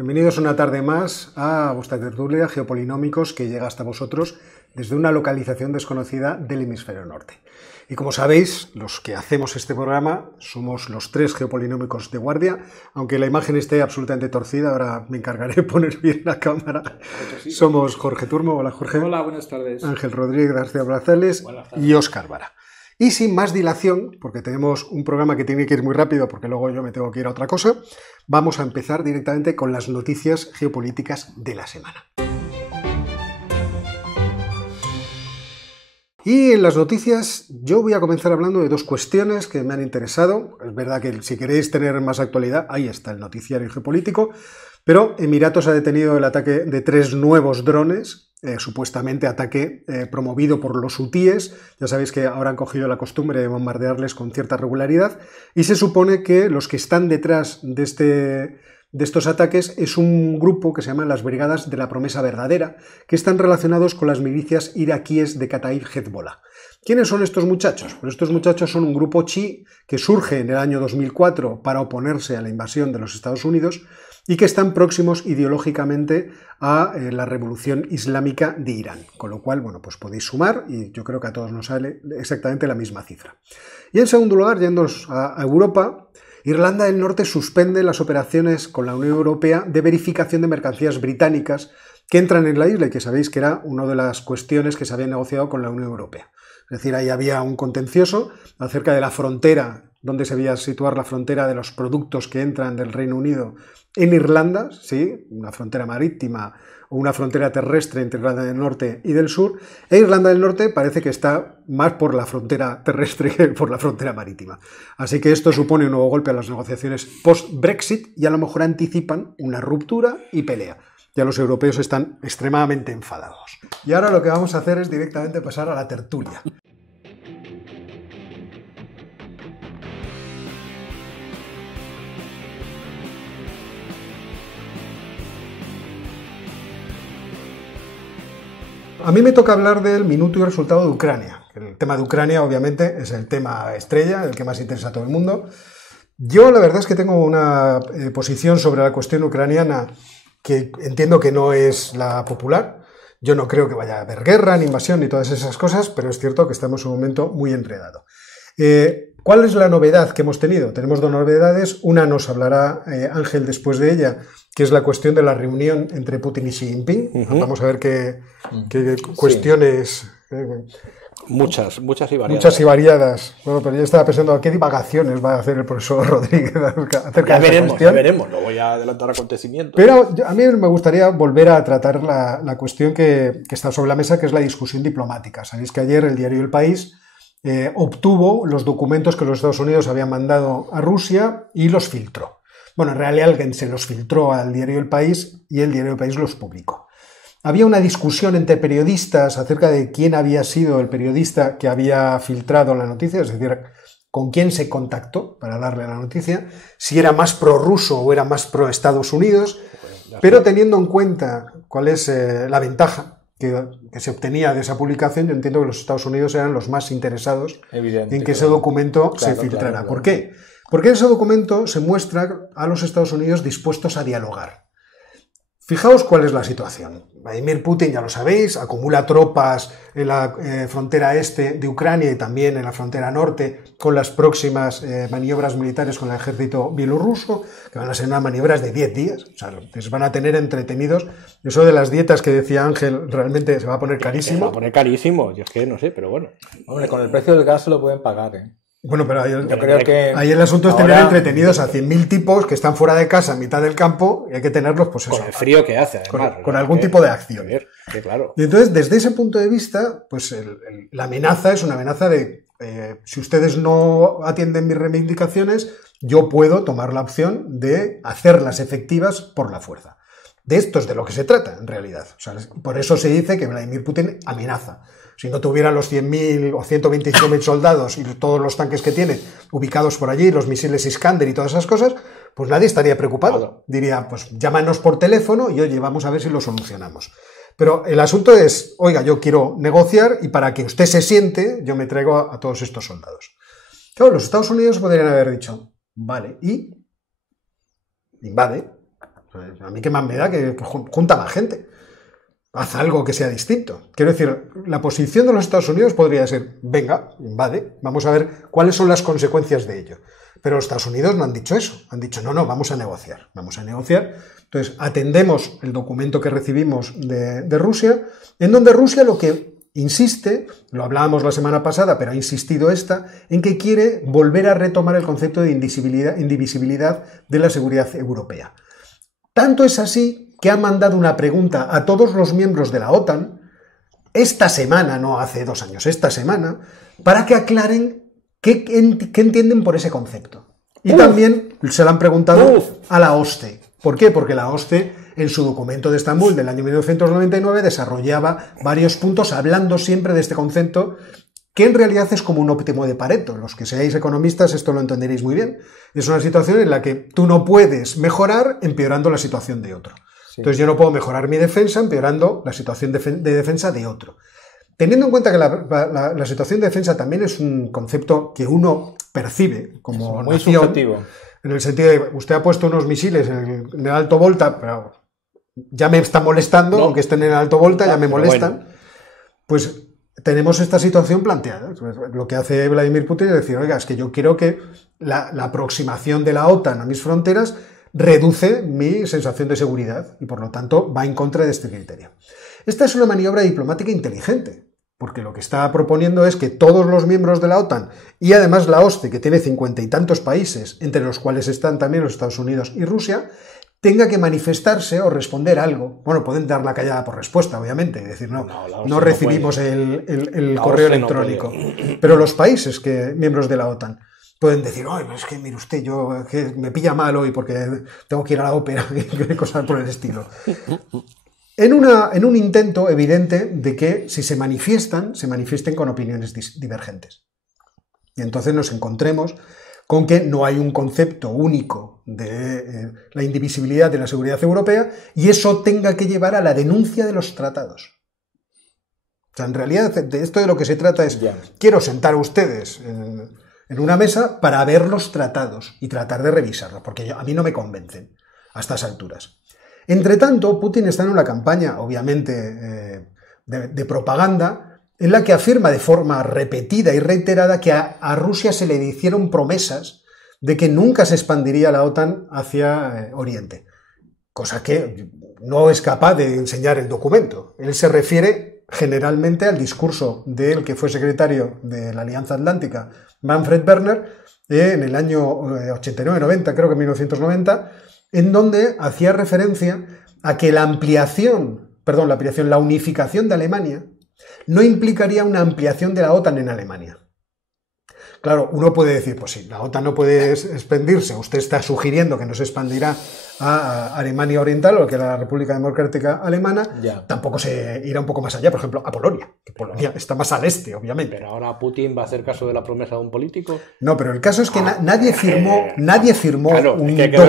Bienvenidos una tarde más a vuestra tertulia Geopolinómicos que llega hasta vosotros desde una localización desconocida del hemisferio norte. Y como sabéis, los que hacemos este programa somos los tres geopolinómicos de guardia, aunque la imagen esté absolutamente torcida, ahora me encargaré de poner bien la cámara. Sí. Somos Jorge Turmo, hola Jorge. Hola, buenas tardes. Ángel Rodríguez García Brazales y Óscar Vara. Y sin más dilación, porque tenemos un programa que tiene que ir muy rápido, porque luego yo me tengo que ir a otra cosa, vamos a empezar directamente con las noticias geopolíticas de la semana. Y en las noticias yo voy a comenzar hablando de dos cuestiones que me han interesado. Es verdad que si queréis tener más actualidad, ahí está el noticiario geopolítico, pero Emiratos ha detenido el ataque de 3 nuevos drones, supuestamente ataque promovido por los hutíes. Ya sabéis que ahora han cogido la costumbre de bombardearles con cierta regularidad y se supone que los que están detrás de estos ataques es un grupo que se llama las Brigadas de la Promesa Verdadera, que están relacionados con las milicias iraquíes de Kataib Hezbollah. ¿Quiénes son estos muchachos? Pues estos muchachos son un grupo chií que surge en el año 2004 para oponerse a la invasión de los Estados Unidos y que están próximos ideológicamente a la revolución islámica de Irán. Con lo cual, bueno, pues podéis sumar y yo creo que a todos nos sale exactamente la misma cifra. Y en segundo lugar, yéndonos a Europa, Irlanda del Norte suspende las operaciones con la Unión Europea de verificación de mercancías británicas que entran en la isla y que sabéis que era una de las cuestiones que se había negociado con la Unión Europea. Es decir, ahí había un contencioso acerca de la frontera, donde se debía situar la frontera de los productos que entran del Reino Unido en Irlanda, ¿sí? Una frontera marítima o una frontera terrestre entre Irlanda del Norte y del Sur, e Irlanda del Norte parece que está más por la frontera terrestre que por la frontera marítima. Así que esto supone un nuevo golpe a las negociaciones post-Brexit y a lo mejor anticipan una ruptura y pelea. Ya los europeos están extremadamente enfadados. Y ahora lo que vamos a hacer es directamente pasar a la tertulia. A mí me toca hablar del minuto y resultado de Ucrania. El tema de Ucrania, obviamente, es el tema estrella, el que más interesa a todo el mundo. Yo, la verdad es que tengo una posición sobre la cuestión ucraniana que entiendo que no es la popular. Yo no creo que vaya a haber guerra, ni invasión, ni todas esas cosas, pero es cierto que estamos en un momento muy enredado. ¿Cuál es la novedad que hemos tenido? Tenemos dos novedades. Una nos hablará Ángel después de ella, que es la cuestión de la reunión entre Putin y Xi Jinping. Vamos a ver qué cuestiones... Muchas y variadas. Muchas y variadas. Bueno, pero yo estaba pensando, ¿qué divagaciones va a hacer el profesor Rodríguez acerca de esta cuestión? Ya veremos, no voy a adelantar acontecimientos. Pero a mí me gustaría volver a tratar la cuestión que está sobre la mesa, que es la discusión diplomática. Sabéis que ayer el diario El País obtuvo los documentos que los Estados Unidos habían mandado a Rusia y los filtró. Bueno, en realidad alguien se los filtró al diario El País y el diario El País los publicó. Había una discusión entre periodistas acerca de quién había sido el periodista que había filtrado la noticia, es decir, con quién se contactó para darle la noticia, si era más pro-ruso o era más pro-Estados Unidos, pero teniendo en cuenta cuál es la ventaja que se obtenía de esa publicación, yo entiendo que los Estados Unidos eran los más interesados en que ese documento se filtrara. Claro. ¿Por qué? Porque ese documento se muestra a los Estados Unidos dispuestos a dialogar. Fijaos cuál es la situación. Vladimir Putin, ya lo sabéis, acumula tropas en la frontera este de Ucrania y también en la frontera norte con las próximas maniobras militares con el ejército bielorruso, que van a ser unas maniobras de 10 días. O sea, les van a tener entretenidos. Eso de las dietas que decía Ángel realmente se va a poner carísimo. Se va a poner carísimo, yo es que no sé, pero bueno. Hombre, con el precio del gas se lo pueden pagar, ¿eh? Bueno, pero yo creo que ahí el asunto es tener entretenidos a 100.000 tipos que están fuera de casa, en mitad del campo, y hay que tenerlos, pues eso. Con el frío que hace, además. Con algún tipo de acción. Claro. Y entonces, desde ese punto de vista, pues la amenaza es una amenaza de si ustedes no atienden mis reivindicaciones, yo puedo tomar la opción de hacerlas efectivas por la fuerza. De esto es de lo que se trata, en realidad. O sea, por eso se dice que Vladimir Putin amenaza. Si no tuviera los 100.000 o 125.000 soldados y todos los tanques que tiene ubicados por allí, los misiles Iskander y todas esas cosas, pues nadie estaría preocupado. Claro. Diría, pues llámanos por teléfono y oye, vamos a ver si lo solucionamos. Pero el asunto es, oiga, yo quiero negociar y para que usted se siente, yo me traigo a todos estos soldados. Claro, los Estados Unidos podrían haber dicho, vale, y invade. A mí qué más me da que junta más gente. Haz algo que sea distinto. Quiero decir, la posición de los Estados Unidos podría ser, venga, invade, vamos a ver cuáles son las consecuencias de ello. Pero los Estados Unidos no han dicho eso. Han dicho, no, vamos a negociar. Vamos a negociar. Entonces, atendemos el documento que recibimos de Rusia, en donde Rusia lo que insiste, lo hablábamos la semana pasada, pero ha insistido esta, en que quiere volver a retomar el concepto de indivisibilidad de la seguridad europea. Tanto es así que ha mandado una pregunta a todos los miembros de la OTAN, esta semana, no hace 2 años, esta semana, para que aclaren qué entienden por ese concepto. Y también se lo han preguntado a la OSCE. ¿Por qué? Porque la OSCE, en su documento de Estambul del año 1999, desarrollaba varios puntos hablando siempre de este concepto, que en realidad es como un óptimo de Pareto. Los que seáis economistas esto lo entenderéis muy bien. Es una situación en la que tú no puedes mejorar empeorando la situación de otro. Sí. Entonces yo no puedo mejorar mi defensa empeorando la situación de defensa de otro. Teniendo en cuenta que la situación de defensa también es un concepto que uno percibe como muy nación, subjetivo. En el sentido de, usted ha puesto unos misiles en el alto volta, pero ya me está molestando, no, aunque estén en el alto volta, ya me molestan. Bueno. Pues tenemos esta situación planteada. Lo que hace Vladimir Putin es decir, oiga, es que yo quiero que la aproximación de la OTAN a mis fronteras reduce mi sensación de seguridad y, por lo tanto, va en contra de este criterio. Esta es una maniobra diplomática inteligente, porque lo que está proponiendo es que todos los miembros de la OTAN y además la OSCE, que tiene 50 y tantos países, entre los cuales están también los Estados Unidos y Rusia, tenga que manifestarse o responder algo. Bueno, pueden dar la callada por respuesta, obviamente, y decir, no recibimos el correo electrónico. Pero los países miembros de la OTAN pueden decir, es que mire usted, yo que me pilla mal hoy porque tengo que ir a la ópera y cosas por el estilo. En un intento evidente de que si se manifiesten con opiniones divergentes. Y entonces nos encontremos con que no hay un concepto único de la indivisibilidad de la seguridad europea y eso tenga que llevar a la denuncia de los tratados. O sea, en realidad de esto de lo que se trata es, quiero sentar a ustedes en una mesa para ver los tratados y tratar de revisarlos, porque a mí no me convencen a estas alturas. Entre tanto, Putin está en una campaña, obviamente, de propaganda, en la que afirma de forma repetida y reiterada que a Rusia se le hicieron promesas de que nunca se expandiría la OTAN hacia Oriente, cosa que no es capaz de enseñar el documento. Él se refiere generalmente al discurso del que fue secretario de la Alianza Atlántica, Manfred Werner, en el año 89-90, creo que 1990, en donde hacía referencia a que la unificación de Alemania no implicaría una ampliación de la OTAN en Alemania. Claro, uno puede decir, pues sí, la OTAN no puede expandirse, usted está sugiriendo que no se expandirá a Alemania Oriental o que la República Democrática Alemana, tampoco se irá un poco más allá, por ejemplo, a Polonia, que Polonia está más al este, obviamente. Pero ahora Putin va a hacer caso de la promesa de un político. No, pero el caso es que nadie firmó un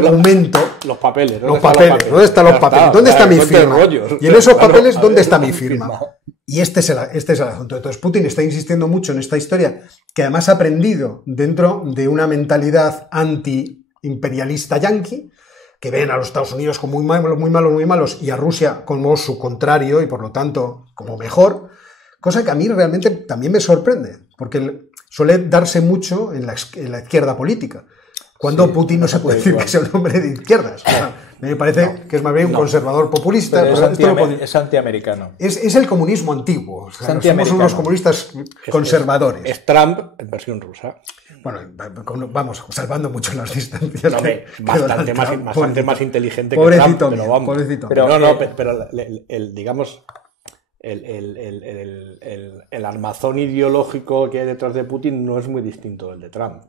documento. Los papeles. ¿Dónde están los papeles? ¿Dónde está mi firma? Y en esos papeles, ¿dónde está mi firma? Y este es el asunto. Entonces Putin está insistiendo mucho en esta historia, que además ha aprendido dentro de una mentalidad anti-imperialista yanqui, que ven a los Estados Unidos como muy malos, y a Rusia como su contrario, y por lo tanto como mejor, cosa que a mí realmente también me sorprende, porque suele darse mucho en la izquierda política, cuando Putin no se puede decir que sea un hombre de izquierdas. O sea, a mí me parece que es más bien un conservador populista. Es antiamericano. Es el comunismo antiguo. O sea, somos unos comunistas conservadores. Es Trump en versión rusa. Bueno, vamos, salvando mucho las distancias. Bastante más inteligente pobrecito que Trump, mío, pero vamos. Pobrecito. Pero digamos, el armazón ideológico que hay detrás de Putin no es muy distinto del de Trump.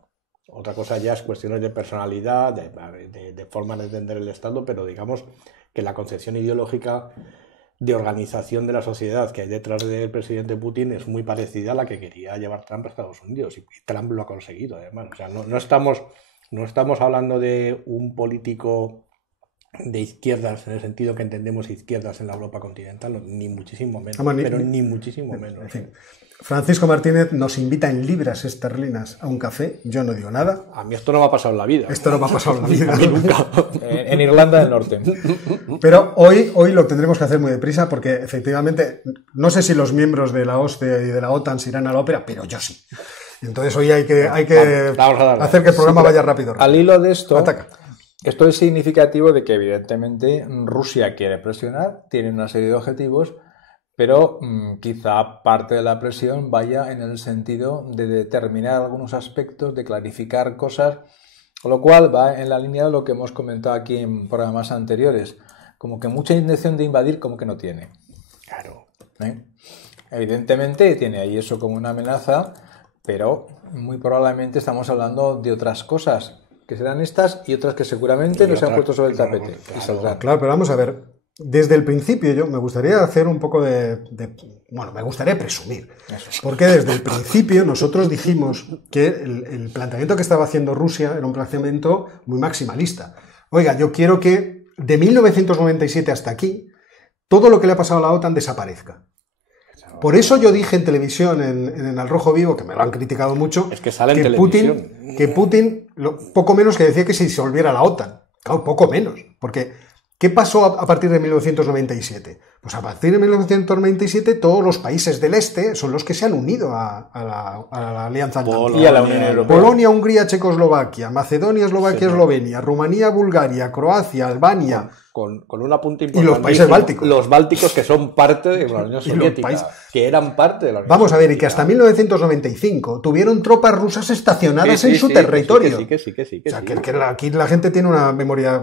Otra cosa ya es cuestiones de personalidad, de forma de entender el Estado, pero digamos que la concepción ideológica de organización de la sociedad que hay detrás del presidente Putin es muy parecida a la que quería llevar Trump a Estados Unidos, y Trump lo ha conseguido además. O sea, no estamos hablando de un político de izquierdas, en el sentido que entendemos izquierdas en la Europa continental, ni muchísimo menos, ni muchísimo menos. En fin. Francisco Martínez nos invita en libras esterlinas a un café. Yo no digo nada. A mí esto no me ha pasado en la vida. Esto no me ha pasado en la vida. A mí nunca. En Irlanda del Norte. Pero hoy lo tendremos que hacer muy deprisa porque efectivamente no sé si los miembros de la OSCE y de la OTAN se irán a la ópera, pero yo sí. Entonces hoy hay que hacer que el programa vaya rápido. Al hilo de esto, Ataca. Esto es significativo de que evidentemente Rusia quiere presionar, tiene una serie de objetivos, pero quizá parte de la presión vaya en el sentido de determinar algunos aspectos, de clarificar cosas, con lo cual va en la línea de lo que hemos comentado aquí en programas anteriores, como que mucha intención de invadir como que no tiene. Claro. Evidentemente tiene ahí eso como una amenaza, pero muy probablemente estamos hablando de otras cosas, que serán estas y otras que seguramente no se han puesto sobre el tapete. Claro, pero vamos a ver. Desde el principio yo me gustaría hacer un poco bueno, me gustaría presumir. Porque desde el principio nosotros dijimos que el planteamiento que estaba haciendo Rusia era un planteamiento muy maximalista. Oiga, yo quiero que de 1997 hasta aquí todo lo que le ha pasado a la OTAN desaparezca. Por eso yo dije en televisión, en Al Rojo Vivo, que me lo han criticado mucho, es que sale en televisión. Putin poco menos que decía que si se volviera a la OTAN. Claro, poco menos. Porque, ¿qué pasó a partir de 1997? Pues a partir de 1997 todos los países del este son los que se han unido a la Alianza Atlántica. Y a la Unión Europea. Polonia, Hungría, Checoslovaquia, Macedonia, Eslovaquia, Eslovenia, Rumanía, Bulgaria, Croacia, Albania... Con una punta importante. Y los países bálticos. Los bálticos que son parte de la Unión Soviética. Que eran parte de la Unión Vamos a ver, y Soviética. que hasta 1995 tuvieron tropas rusas estacionadas en su territorio. Que sí. O sea, que aquí la gente tiene una memoria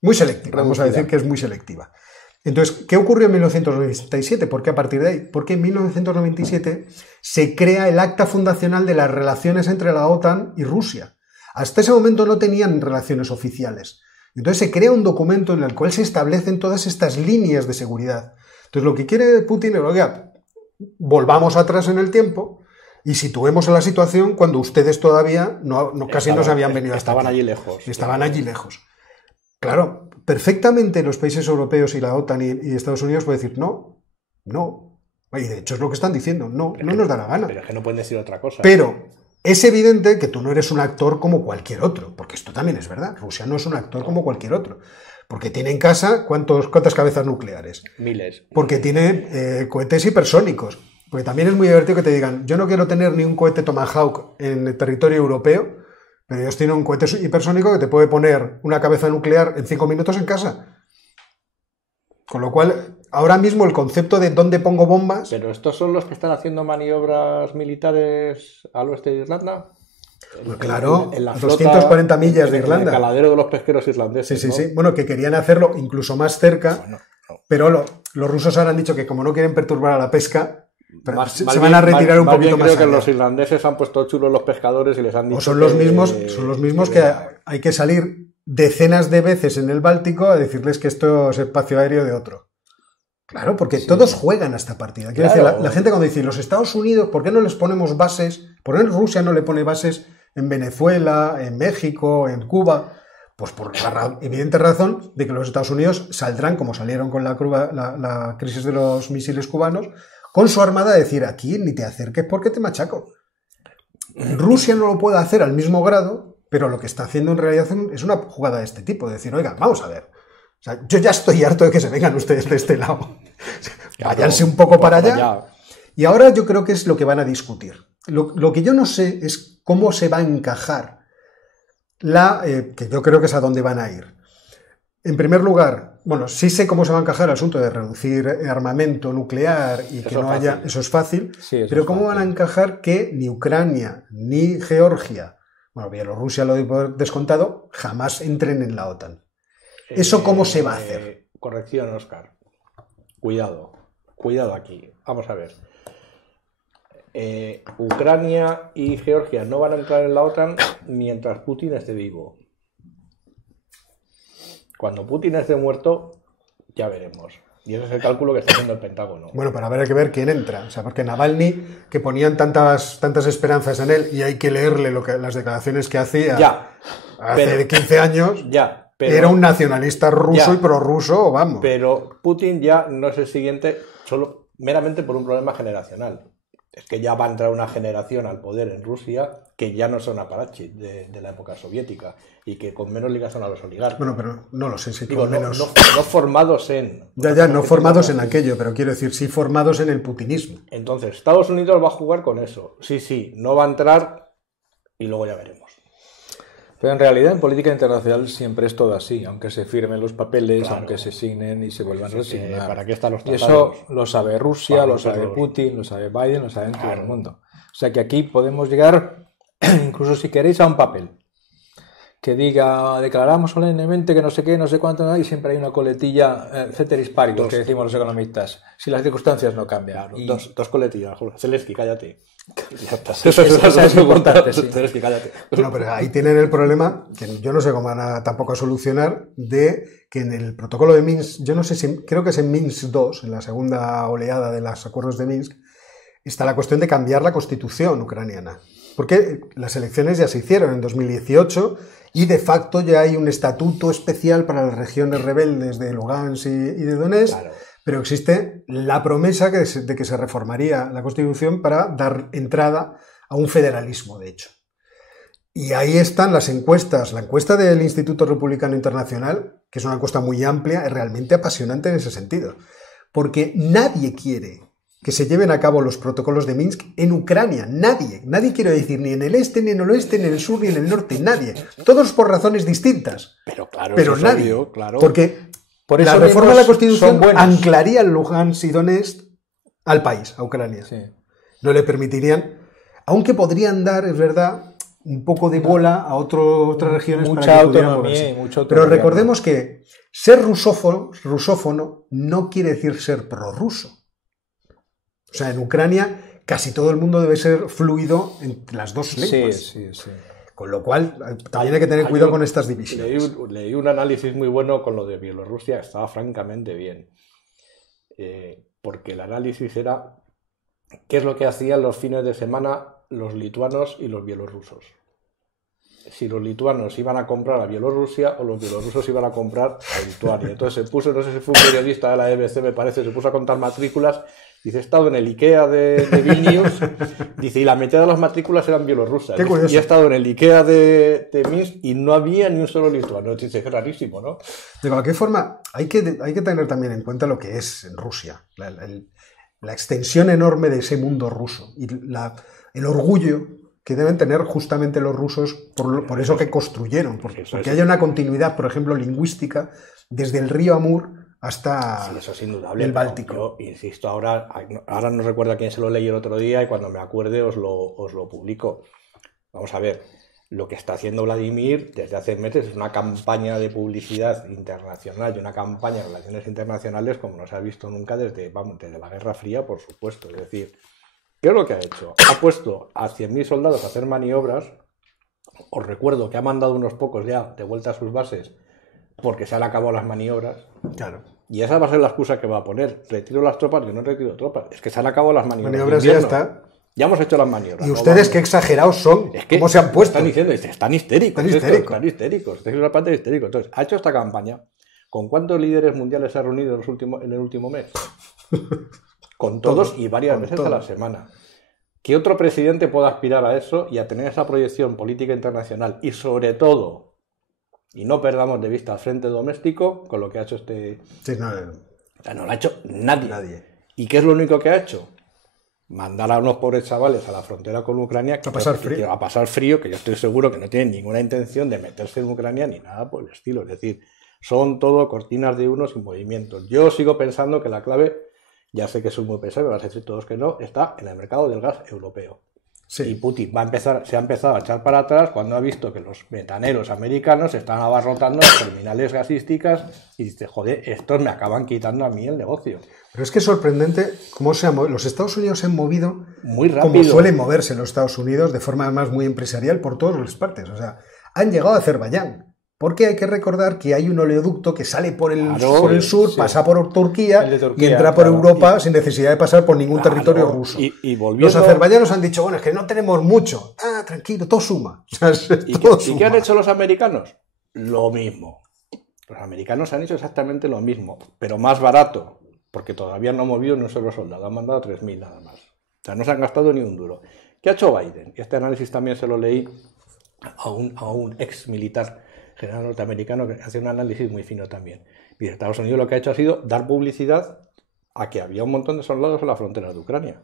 muy selectiva. Vamos a decir que es muy selectiva. Entonces, ¿qué ocurrió en 1997? ¿Por qué a partir de ahí? Porque en 1997 se crea el acta fundacional de las relaciones entre la OTAN y Rusia. Hasta ese momento no tenían relaciones oficiales. Entonces se crea un documento en el cual se establecen todas estas líneas de seguridad. Entonces lo que quiere Putin es, oiga, volvamos atrás en el tiempo y situemos la situación cuando ustedes todavía casi no se habían venido hasta Estaban aquí. allí lejos. Estaban allí lejos. Claro, perfectamente los países europeos y la OTAN y Estados Unidos pueden decir no. Y de hecho es lo que están diciendo, no nos da la gana. Pero es que no pueden decir otra cosa. Pero es evidente que tú no eres un actor como cualquier otro, porque esto también es verdad. Rusia no es un actor como cualquier otro, porque tiene en casa ¿cuántas cabezas nucleares? Miles. Porque tiene cohetes hipersónicos. Porque también es muy divertido que te digan, yo no quiero tener ni un cohete Tomahawk en el territorio europeo, pero ellos tienen un cohete hipersónico que te puede poner una cabeza nuclear en 5 minutos en casa. Con lo cual, ahora mismo el concepto de dónde pongo bombas... ¿Pero estos son los que están haciendo maniobras militares al oeste de Irlanda? Pues claro, en la 240 millas de Irlanda. En el caladero de los pesqueros irlandeses. Sí. ¿no? Bueno, que querían hacerlo incluso más cerca, pero los rusos ahora han dicho que como no quieren perturbar a la pesca, se van a retirar un poquito más allá. Creo que los irlandeses han puesto chulos los pescadores y les han dicho... O son los mismos que hay que salir decenas de veces en el Báltico a decirles que esto es espacio aéreo de otro. Claro, porque todos juegan a esta partida. Quiero decir, la gente cuando dice, los Estados Unidos, ¿por qué no les ponemos bases? ¿Por qué Rusia no le pone bases en Venezuela, en México, en Cuba? Pues por la evidente razón de que los Estados Unidos saldrán, como salieron con la crisis de los misiles cubanos, con su armada a decir, aquí ni te acerques porque te machaco. Rusia no lo puede hacer al mismo grado, pero lo que está haciendo en realidad es una jugada de este tipo, de decir, oiga, vamos a ver. O sea, yo ya estoy harto de que se vengan ustedes de este lado. Váyanse un poco para allá. Y ahora yo creo que es lo que van a discutir. Lo que yo no sé es cómo se va a encajar que yo creo que es a dónde van a ir. En primer lugar, bueno, sí sé cómo se va a encajar el asunto de reducir armamento nuclear y que no haya... Eso es fácil. Pero ¿cómo van a encajar que ni Ucrania ni Georgia, bueno, Bielorrusia lo he descontado, jamás entren en la OTAN? ¿Eso cómo se va a hacer? Corrección, Óscar. Cuidado aquí. Vamos a ver. Ucrania y Georgia no van a entrar en la OTAN mientras Putin esté vivo. Cuando Putin esté muerto, ya veremos. Y ese es el cálculo que está haciendo el Pentágono. Bueno, pero habrá que ver quién entra. O sea, porque Navalny, que ponían tantas esperanzas en él, y hay que leerle las declaraciones que hacía hace 15 años. Ya. Pero, era un nacionalista ruso ya, y prorruso, vamos. Pero Putin ya no es el siguiente solo meramente por un problema generacional. Es que ya va a entrar una generación al poder en Rusia que ya no son aparachi de la época soviética y que con menos ligación a los oligarcas. Bueno, pero no lo sé si Digo, con menos... no formados en... Ya, no formados en aquello, pero quiero decir, sí formados en el putinismo. Entonces, Estados Unidos va a jugar con eso. Sí, no va a entrar y luego ya veremos. Pero en realidad en política internacional siempre es todo así, aunque se firmen los papeles, Claro. aunque se signen y se vuelvan a resignar. ¿Para qué están los Y tratados? eso lo sabe Rusia, Para lo sabe nosotros. Putin, lo sabe Biden, lo sabe todo Claro. el mundo. O sea que aquí podemos llegar, incluso si queréis, a un papel que diga, declaramos solemnemente que no sé qué, no sé cuánto, y siempre hay una coletilla, ceteris paribus, que decimos los economistas, si las circunstancias no cambian. Y- Dos coletillas, Zelensky, cállate. Ya está. Esa es importante, sí. Zelensky, cállate. No, pero ahí tienen el problema, que yo no sé cómo van a tampoco a solucionar, de que en el protocolo de Minsk, yo no sé si, creo que es en Minsk 2, en la segunda oleada de los acuerdos de Minsk, está la cuestión de cambiar la constitución ucraniana. Porque las elecciones ya se hicieron en 2018 y de facto ya hay un estatuto especial para las regiones rebeldes de Lugansk y de Donetsk, Claro. pero existe la promesa de que se reformaría la constitución para dar entrada a un federalismo, de hecho. Y ahí están las encuestas. La encuesta del Instituto Republicano Internacional, que es una encuesta muy amplia, es realmente apasionante en ese sentido. Porque nadie quiere que se lleven a cabo los protocolos de Minsk en Ucrania. Nadie. Nadie quiere decir ni en el este, ni en el oeste, ni en el sur, ni en el norte. Nadie. Todos por razones distintas. Pero claro, Pero eso es nadie. obvio, claro. Porque Por la eso reforma de la mismos Constitución son buenos. anclaría Lugansk y Donetsk al país, a Ucrania. Sí. No le permitirían, aunque podrían dar, es verdad, un poco de bola a otras regiones Mucha para que pudieran autonomía moverse. y mucha Pero autonomía. recordemos que ser rusófono no quiere decir ser prorruso. O sea, en Ucrania casi todo el mundo debe ser fluido en las dos lenguas. Sí. Con lo cual, también hay que tener cuidado con estas divisiones. Leí un análisis muy bueno con lo de Bielorrusia, estaba francamente bien. Porque el análisis era qué es lo que hacían los fines de semana los lituanos y los bielorrusos. Si los lituanos iban a comprar a Bielorrusia o los bielorrusos iban a comprar a Lituania. Entonces se puso, no sé si fue un periodista de la BBC, me parece, se puso a contar matrículas. Dice, he estado en el IKEA de Vilnius, dice, y la mitad de las matrículas eran bielorrusas. Qué curioso. Y he estado en el IKEA de Minsk y no había ni un solo lituano. Dice, es rarísimo, ¿no? De cualquier forma, hay que tener también en cuenta lo que es en Rusia, la extensión enorme de ese mundo ruso y el orgullo que deben tener justamente los rusos por eso que construyeron, porque haya una continuidad, por ejemplo, lingüística, desde el río Amur hasta Sí, eso es indudable. el Báltico. Yo insisto, ahora no recuerdo a quién se lo leí el otro día y cuando me acuerde os lo publico. Vamos a ver, lo que está haciendo Vladimir desde hace meses es una campaña de publicidad internacional y una campaña de relaciones internacionales como no se ha visto nunca desde la Guerra Fría, por supuesto. Es decir, ¿qué es lo que ha hecho? Ha puesto a 100.000 soldados a hacer maniobras. Os recuerdo que ha mandado unos pocos ya de vuelta a sus bases porque se han acabado las maniobras. Claro. Y esa va a ser la excusa que va a poner. Retiro las tropas, yo no retiro tropas. Es que se han acabado las maniobras. Maniobras de ya invierno. está. Ya hemos hecho las maniobras. Y no ustedes vamos. qué exagerados son, Es que cómo se han puesto. Están diciendo, están histéricos. Están histéricos. Están histéricos. Es una parte histérico. Entonces, ha hecho esta campaña. ¿Con cuántos líderes mundiales se ha reunido en el último mes? Con todos y varias con veces todos. a la semana. ¿Qué otro presidente puede aspirar a eso y a tener esa proyección política internacional? Y sobre todo, y no perdamos de vista al frente doméstico con lo que ha hecho este... Sí, no, O sea, no lo ha hecho nadie. nadie. ¿Y qué es lo único que ha hecho? Mandar a unos pobres chavales a la frontera con Ucrania A pasar frío. A pasar frío, que yo estoy seguro que no tienen ninguna intención de meterse en Ucrania ni nada por el estilo. Es decir, son todo cortinas de humo sin movimientos. Yo sigo pensando que la clave, ya sé que soy muy pesado, me vas a decir todos que no, está en el mercado del gas europeo. Y Sí. Putin se ha empezado a echar para atrás cuando ha visto que los metaneros americanos están abarrotando las terminales gasísticas y dice, joder, estos me acaban quitando a mí el negocio. Pero es que es sorprendente cómo los Estados Unidos se han movido Muy como rápido. suelen moverse los Estados Unidos, de forma además muy empresarial por todas las partes. O sea, han llegado a Azerbaiyán. Porque hay que recordar que hay un oleoducto que sale por el sur, sí. pasa por Turquía, El de Turquía, y entra por claro. Europa sin necesidad de pasar por ningún Claro, territorio ruso. y volviendo... Los azerbaiyanos han dicho, bueno, es que no tenemos mucho. Ah, tranquilo, todo suma. O sea, ¿Y todo qué han suma. hecho los americanos? Lo mismo. Los americanos han hecho exactamente lo mismo, pero más barato, porque todavía no han movido ni un solo soldado, han mandado 3.000 nada más. O sea, no se han gastado ni un duro. ¿Qué ha hecho Biden? Este análisis también se lo leí a un ex militar general norteamericano que hace un análisis muy fino también. Y Estados Unidos lo que ha hecho ha sido dar publicidad a que había un montón de soldados en la frontera de Ucrania.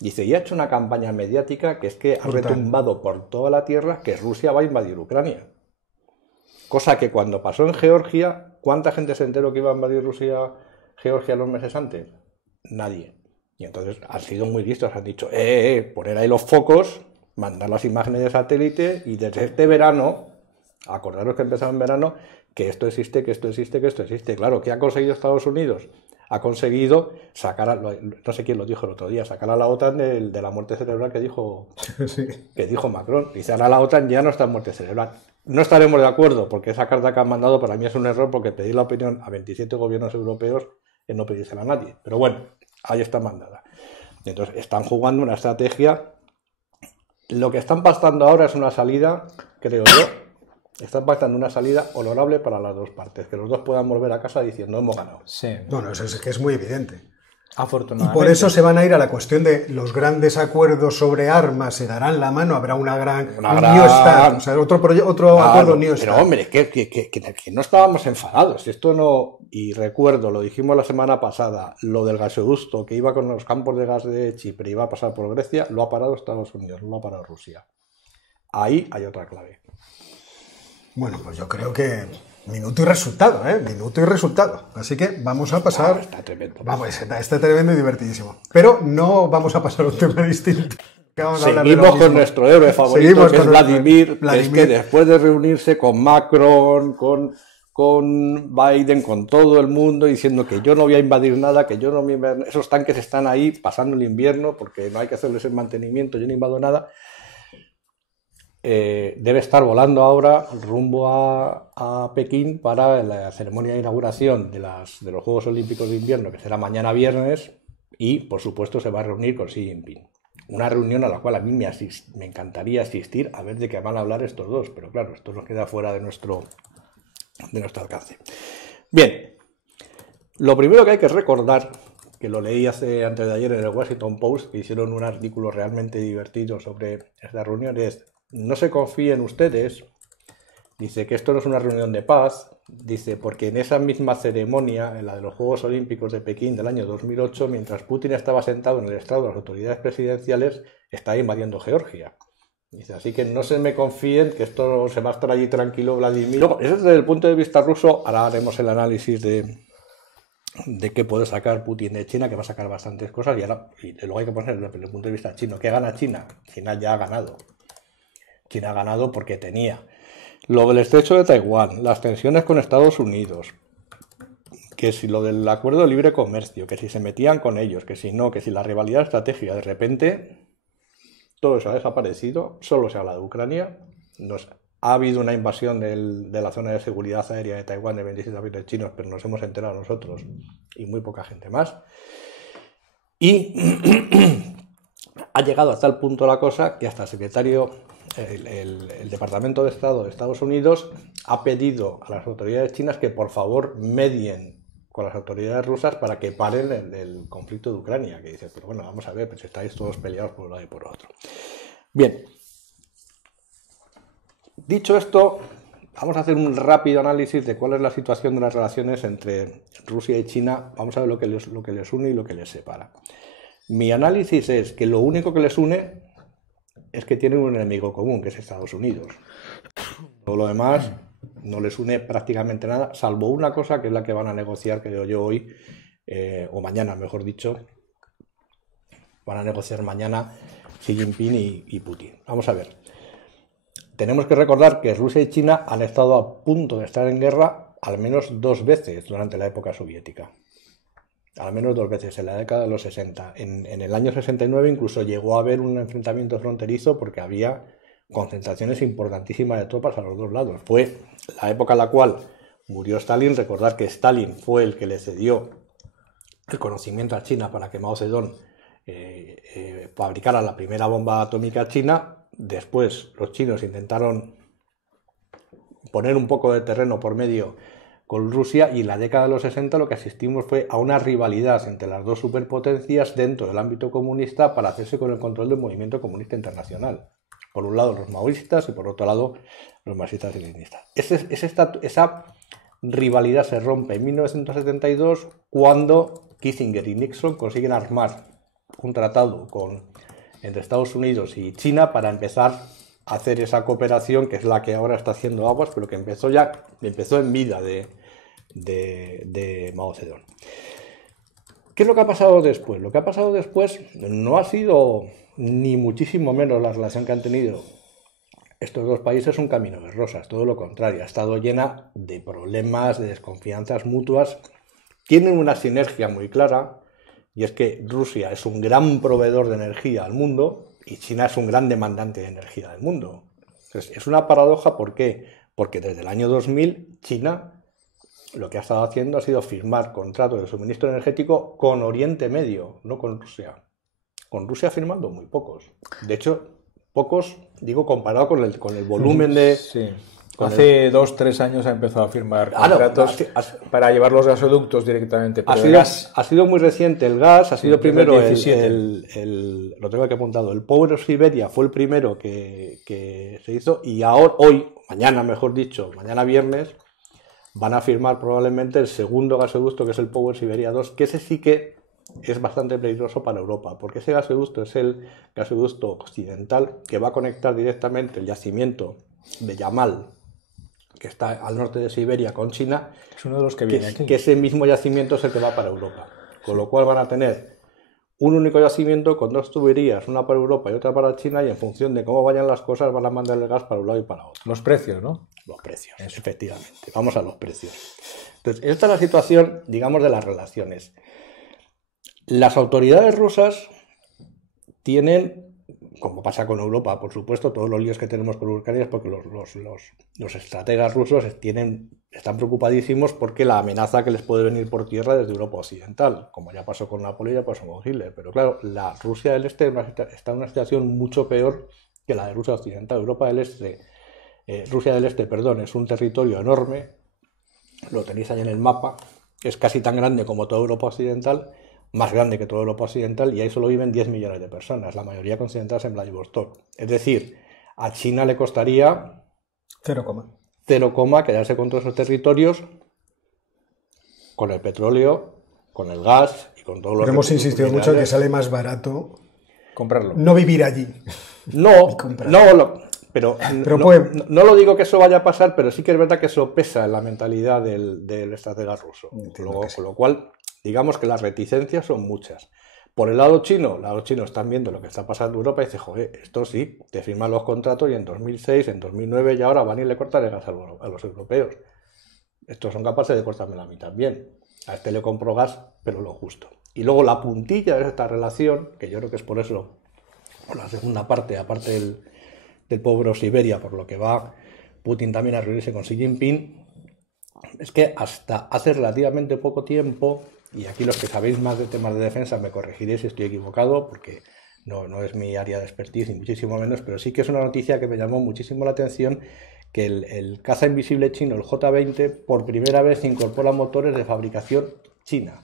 Dice, y ha hecho una campaña mediática que es que ha retumbado por toda la tierra que Rusia va a invadir Ucrania. Cosa que cuando pasó en Georgia, ¿cuánta gente se enteró que iba a invadir Rusia Georgia los meses antes? Nadie. Y entonces han sido muy listos, han dicho, poner ahí los focos, mandar las imágenes de satélite y desde este verano, acordaros que empezaba en verano, que esto existe, que esto existe, que esto existe. Claro, ¿qué ha conseguido Estados Unidos? Ha conseguido sacar, no sé quién lo dijo el otro día, sacar a la OTAN de la muerte cerebral que dijo Macron. Dice, ahora la OTAN ya no está en muerte cerebral. No estaremos de acuerdo, porque esa carta que han mandado para mí es un error, porque pedir la opinión a 27 gobiernos europeos es no pedírsela a nadie. Pero bueno, ahí está mandada. Entonces, están jugando una estrategia. Lo que están pactando ahora es una salida, creo yo, están pactando una salida honorable para las dos partes, que los dos puedan volver a casa diciendo, hemos ganado. Sí. Bueno, eso es que es muy evidente. Afortunadamente. Y por eso se van a ir a la cuestión de los grandes acuerdos sobre armas, se darán la mano, habrá un New Start, o sea, otro acuerdo New Start. Pero hombre, que no estábamos enfadados, esto no, y recuerdo, lo dijimos la semana pasada, lo del gasoducto que iba con los campos de gas de Chipre, iba a pasar por Grecia, lo ha parado Estados Unidos, no lo ha parado Rusia. Ahí hay otra clave. Bueno, pues yo creo que minuto y resultado, minuto y resultado. Así que vamos a pasar... Está tremendo. Vamos, está tremendo y divertidísimo. Pero no vamos a pasar a un tema distinto. Seguimos con nuestro héroe favorito, que es Vladimir, que es que después de reunirse con Macron, con Biden, con todo el mundo, diciendo que yo no voy a invadir nada, que yo no voy a invadir... Esos tanques están ahí pasando el invierno porque no hay que hacerles el mantenimiento, yo no invado nada... debe estar volando ahora rumbo a Pekín para la ceremonia de inauguración de los Juegos Olímpicos de Invierno, que será mañana viernes, y por supuesto se va a reunir con Xi Jinping. Una reunión a la cual a mí me encantaría asistir, a ver de qué van a hablar estos dos, pero claro, esto nos queda fuera de nuestro alcance. Bien, lo primero que hay que recordar, que lo leí antes de ayer en el Washington Post, que hicieron un artículo realmente divertido sobre esta reunión, es: no se confíen ustedes, dice, que esto no es una reunión de paz, dice, porque en esa misma ceremonia, en la de los Juegos Olímpicos de Pekín del año 2008, mientras Putin estaba sentado en el estrado de las autoridades presidenciales, estaba invadiendo Georgia. Dice, así que no se me confíen que esto se va a estar allí tranquilo Vladimir. Luego, eso desde el punto de vista ruso, ahora haremos el análisis de qué puede sacar Putin de China, que va a sacar bastantes cosas, y luego hay que poner desde el punto de vista chino. ¿Qué gana China? China ya ha ganado. China ha ganado porque tenía lo del estrecho de Taiwán, las tensiones con Estados Unidos, que si lo del acuerdo de libre comercio, que si se metían con ellos, que si no, que si la rivalidad estratégica, de repente todo eso ha desaparecido, solo se habla de Ucrania, ha habido una invasión de la zona de seguridad aérea de Taiwán de 27 aviones chinos, pero nos hemos enterado nosotros y muy poca gente más, y ha llegado a tal punto la cosa que hasta el secretario, el Departamento de Estado de Estados Unidos ha pedido a las autoridades chinas que por favor medien con las autoridades rusas para que paren el conflicto de Ucrania, que dice, pero bueno, vamos a ver, pues estáis todos peleados por un lado y por otro. Bien, dicho esto, vamos a hacer un rápido análisis de cuál es la situación de las relaciones entre Rusia y China. Vamos a ver lo que les une y lo que les separa. Mi análisis es que lo único que les une es que tienen un enemigo común, que es Estados Unidos. Todo lo demás no les une prácticamente nada, salvo una cosa que es la que van a negociar, creo yo, hoy, o mañana, mejor dicho. Van a negociar mañana Xi Jinping y Putin. Vamos a ver. Tenemos que recordar que Rusia y China han estado a punto de estar en guerra al menos 2 veces durante la época soviética. Al menos 2 veces en la década de los 60. En el año 69 incluso llegó a haber un enfrentamiento fronterizo porque había concentraciones importantísimas de tropas a los dos lados. Fue la época en la cual murió Stalin. Recordar que Stalin fue el que le cedió el conocimiento a China para que Mao Zedong fabricara la primera bomba atómica china. Después los chinos intentaron poner un poco de terreno por medio con Rusia, y en la década de los 60 lo que asistimos fue a una rivalidad entre las dos superpotencias dentro del ámbito comunista para hacerse con el control del movimiento comunista internacional. Por un lado los maoístas y por otro lado los marxistas-leninistas. Esa rivalidad se rompe en 1972 cuando Kissinger y Nixon consiguen armar un tratado entre Estados Unidos y China para empezar a hacer esa cooperación que es la que ahora está haciendo aguas, pero que empezó en vida de Mao Zedong. ¿Qué es lo que ha pasado después? Lo que ha pasado después no ha sido ni muchísimo menos la relación que han tenido estos dos países un camino de rosas, todo lo contrario, ha estado llena de problemas, de desconfianzas mutuas. Tienen una sinergia muy clara, y es que Rusia es un gran proveedor de energía al mundo y China es un gran demandante de energía del mundo. Entonces, es una paradoja, ¿por qué? Porque desde el año 2000 China lo que ha estado haciendo ha sido firmar contratos de suministro energético con Oriente Medio, no con Rusia. Con Rusia firmando muy pocos. De hecho, pocos, digo, comparado con el volumen de... Sí. Hace 2-3 años ha empezado a firmar contratos para llevar los gasoductos directamente. Pero ha sido muy reciente el gas, ha sido primero lo tengo aquí apuntado, el Power of Siberia fue el primero que se hizo, y mañana viernes, van a firmar probablemente el segundo gasoducto, que es el Power Siberia 2, que ese sí que es bastante peligroso para Europa, porque ese gasoducto es el gasoducto occidental que va a conectar directamente el yacimiento de Yamal, que está al norte de Siberia, con China. Es uno de los que viene aquí. Que ese mismo yacimiento es el que va para Europa, con lo cual van a tener un único yacimiento con dos tuberías, una para Europa y otra para China, y en función de cómo vayan las cosas van a mandar el gas para un lado y para otro. Los precios, ¿no? Los precios, efectivamente. Vamos a los precios. Entonces, esta es la situación, digamos, de las relaciones. Las autoridades rusas tienen, como pasa con Europa, por supuesto, todos los líos que tenemos con Ucrania es porque los estrategas rusos están preocupadísimos porque la amenaza que les puede venir por tierra desde Europa Occidental, como ya pasó con Napoleón y ya pasó con Hitler. Pero claro, la Rusia del Este está en una situación mucho peor que la de Rusia Occidental. Rusia del Este, es un territorio enorme, lo tenéis ahí en el mapa, es casi tan grande como toda Europa Occidental, más grande que toda Europa Occidental, y ahí solo viven 10 millones de personas, la mayoría concentradas en Vladivostok. Es decir, a China le costaría 0, quedarse con todos esos territorios, con el petróleo, con el gas y con todo lo que... Hemos insistido mucho en que sale más barato comprarlo. No vivir allí. Pero no lo digo que eso vaya a pasar, pero sí que es verdad que eso pesa en la mentalidad del estratega ruso. Con lo cual, digamos que las reticencias son muchas. Por el lado chino están viendo lo que está pasando en Europa y dicen, joder, esto sí, te firman los contratos y en 2006, en 2009 y ahora van y le cortan el gas a los europeos. Estos son capaces de cortarme la mitad bien. A este le compro gas, pero lo justo. Y luego la puntilla de esta relación, que yo creo que es por eso, por la segunda parte, aparte del pobre Siberia, por lo que va Putin también a reunirse con Xi Jinping, es que hasta hace relativamente poco tiempo, y aquí los que sabéis más de temas de defensa me corregiréis si estoy equivocado, porque no es mi área de expertise, ni muchísimo menos, pero sí que es una noticia que me llamó muchísimo la atención, que el caza invisible chino, el J-20, por primera vez incorpora motores de fabricación china,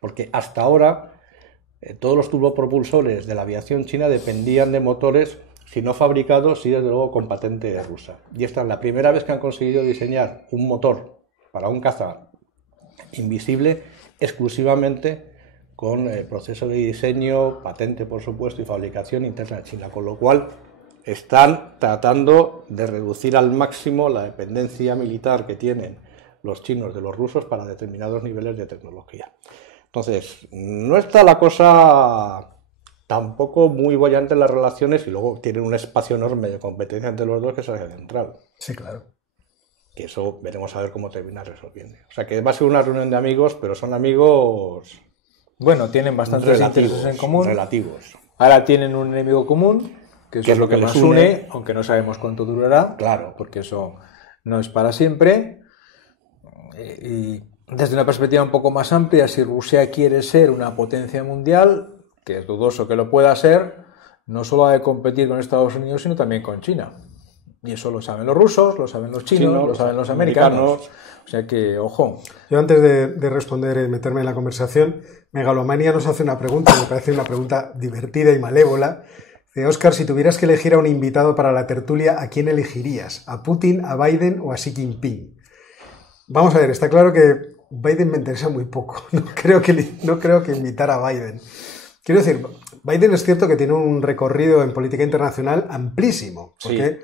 porque hasta ahora todos los turbopropulsores de la aviación china dependían de motores, si no fabricados, sí desde luego con patente rusa. Y esta es la primera vez que han conseguido diseñar un motor para un caza invisible exclusivamente con proceso de diseño, patente por supuesto y fabricación interna china, con lo cual están tratando de reducir al máximo la dependencia militar que tienen los chinos de los rusos para determinados niveles de tecnología. Entonces, no está la cosa tampoco muy bollante en las relaciones, y luego tienen un espacio enorme de competencia entre los dos que es Asia Central. Sí, claro. Que eso veremos a ver cómo termina resolviendo. O sea, que va a ser una reunión de amigos, pero son amigos... Bueno, tienen bastantes intereses en común. Relativos. Ahora tienen un enemigo común, que es lo que más une, aunque no sabemos cuánto durará. Claro. Porque eso no es para siempre. Y desde una perspectiva un poco más amplia, si Rusia quiere ser una potencia mundial, que es dudoso que lo pueda ser, no solo ha de competir con Estados Unidos, sino también con China. Y eso lo saben los rusos, lo saben los chinos, lo saben los americanos. O sea que, ojo. Yo antes de responder y meterme en la conversación, Megalomania nos hace una pregunta, me parece una pregunta divertida y malévola. Dice, Óscar, si tuvieras que elegir a un invitado para la tertulia, ¿a quién elegirías? ¿A Putin, a Biden o a Xi Jinping? Vamos a ver, está claro que Biden me interesa muy poco. No creo que invitar a Biden. Quiero decir, Biden es cierto que tiene un recorrido en política internacional amplísimo, porque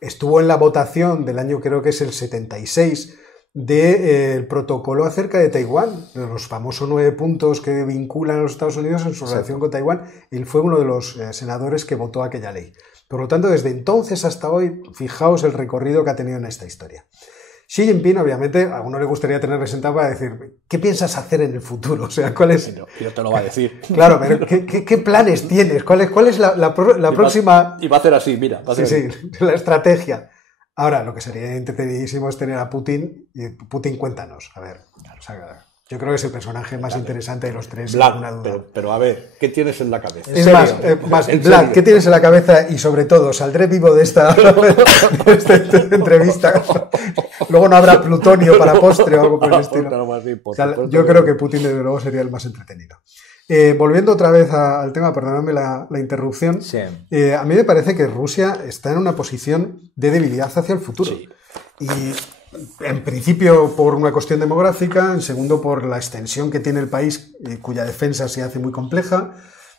estuvo en la votación del año, creo que es el 76, del protocolo acerca de Taiwán, de los famosos 9 puntos que vinculan a los Estados Unidos en su relación con Taiwán. Él fue uno de los senadores que votó aquella ley. Por lo tanto, desde entonces hasta hoy, fijaos el recorrido que ha tenido en esta historia. Xi Jinping, obviamente, a uno le gustaría tenerle sentado para decir, ¿qué piensas hacer en el futuro? O sea, ¿cuál es...? Pero te lo va a decir. Claro, pero ¿qué planes tienes? ¿Cuál es la próxima...? Y va a hacer así, mira. Va a hacer sí, así. La estrategia. Ahora, lo que sería entretenidísimo es tener a Putin. Y Putin, cuéntanos. A ver, o sea, yo creo que es el personaje más interesante de los tres, sin ninguna duda. Pero a ver, ¿qué tienes en la cabeza? Es más, Vlad, ¿qué tienes en la cabeza? Y sobre todo, ¿saldré vivo de esta entrevista? Luego no habrá plutonio para postre o algo por el estilo. O sea, yo creo que Putin, desde luego, sería el más entretenido. Volviendo otra vez al tema, perdonadme la interrupción, Sí. A mí me parece que Rusia está en una posición de debilidad hacia el futuro. Sí. Y en principio por una cuestión demográfica, en segundo por la extensión que tiene el país, cuya defensa se hace muy compleja,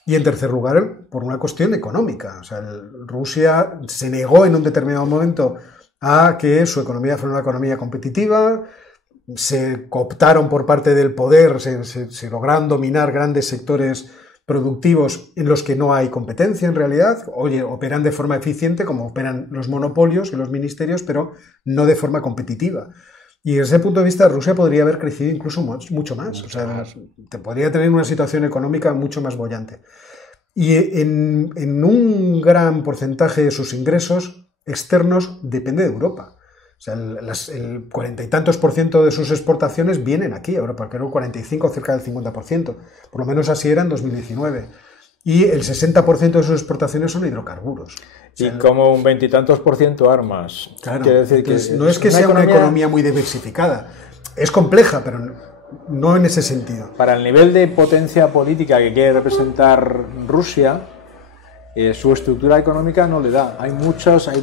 y en tercer lugar por una cuestión económica. O sea, Rusia se negó en un determinado momento a que su economía fuera una economía competitiva, se cooptaron por parte del poder, se lograron dominar grandes sectores productivos en los que no hay competencia en realidad. Oye, operan de forma eficiente como operan los monopolios y los ministerios, pero no de forma competitiva. Y desde ese punto de vista Rusia podría haber crecido incluso mucho más. O sea, te podría tener una situación económica mucho más boyante. Y en un gran porcentaje de sus ingresos externos depende de Europa. O sea, el 40 y tantos % de sus exportaciones vienen aquí, ahora para que no 45, cerca del 50%. Por lo menos así era en 2019. Y el 60% de sus exportaciones son hidrocarburos. O sea, Y como un 20 y tantos % armas. Claro, Quiere decir entonces, que no es que sea una economía muy diversificada. Es compleja, pero no en ese sentido. Para el nivel de potencia política que quiere representar Rusia, su estructura económica no le da. Hay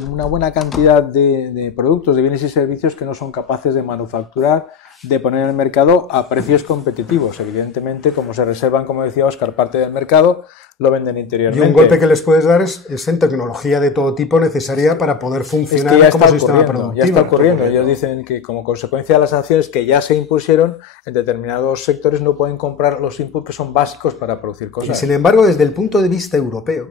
una buena cantidad de productos, de bienes y servicios que no son capaces de manufacturar, de poner en el mercado a precios competitivos. Evidentemente, como se reservan, como decía Óscar, parte del mercado, lo venden interiormente. Y un golpe que les puedes dar es en tecnología de todo tipo necesaria para poder funcionar como sistema productivo. Ya está ocurriendo. Ellos dicen que como consecuencia de las sanciones que ya se impusieron, en determinados sectores no pueden comprar los inputs que son básicos para producir cosas. Y sin embargo, desde el punto de vista europeo,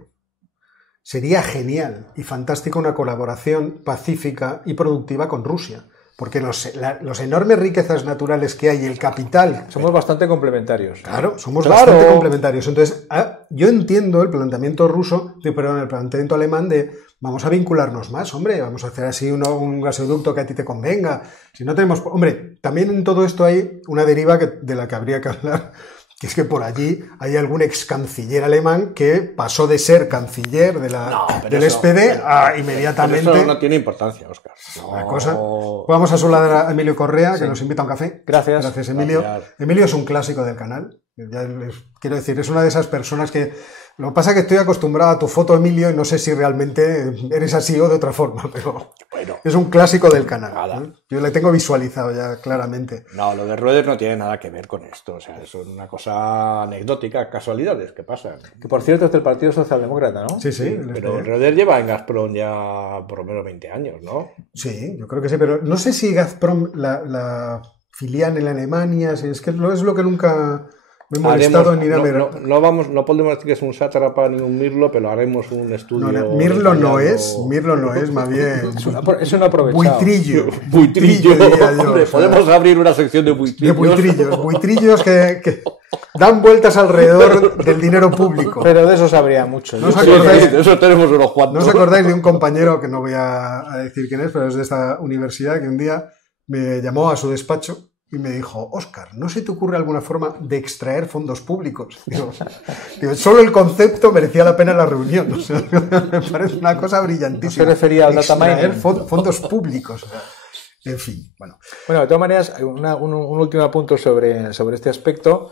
sería genial y fantástico una colaboración pacífica y productiva con Rusia, porque los enormes riquezas naturales que hay y el capital... Somos bastante complementarios. Claro, somos bastante complementarios. Entonces, yo entiendo el planteamiento el planteamiento alemán de vamos a vincularnos más, hombre, vamos a hacer así un gasoducto que a ti te convenga. Si no tenemos... Hombre, también en todo esto hay una deriva de la que habría que hablar, que es que por allí hay algún ex canciller alemán que pasó de ser canciller del SPD a inmediatamente... Pero eso no tiene importancia, Óscar. Vamos a saludar a Emilio Correa, que nos invita a un café. Gracias. Gracias, Emilio. Gracias. Emilio es un clásico del canal. Quiero decir, es una de esas personas que... Lo que pasa es que estoy acostumbrado a tu foto, Emilio, y no sé si realmente eres así o de otra forma, pero bueno, es un clásico del canal. Nada. Yo le tengo visualizado ya claramente. No, lo de Röder no tiene nada que ver con esto. O sea, es una cosa anecdótica, casualidades que pasan. Que por cierto es del Partido Socialdemócrata, ¿no? Sí, sí. Pero Röder lleva en Gazprom ya por lo menos 20 años, ¿no? Sí, yo creo que sí, pero no sé si Gazprom, la filial en Alemania, si es que es lo que nunca... Me he molestado en ir a ver. No podemos decir que es un sátrapa ni un mirlo, pero haremos un estudio. No, Mirlo no es, más bien. Es un aprovechado. Buitrillo, diría yo. Hombre, podemos abrir una sección de buitrillos. Buitrillos que dan vueltas alrededor del dinero público. Pero de eso sabría mucho. ¿No os acordáis? De eso tenemos unos cuantos. ¿No os acordáis de un compañero, que no voy a decir quién es, pero es de esta universidad, que un día me llamó a su despacho y me dijo, Óscar, ¿no se te ocurre alguna forma de extraer fondos públicos? Digo, solo el concepto merecía la pena la reunión. O sea, me parece una cosa brillantísima. ¿Se refería al data mining? Fondos públicos. O sea, en fin, bueno. Bueno, de todas maneras, un último punto sobre este aspecto.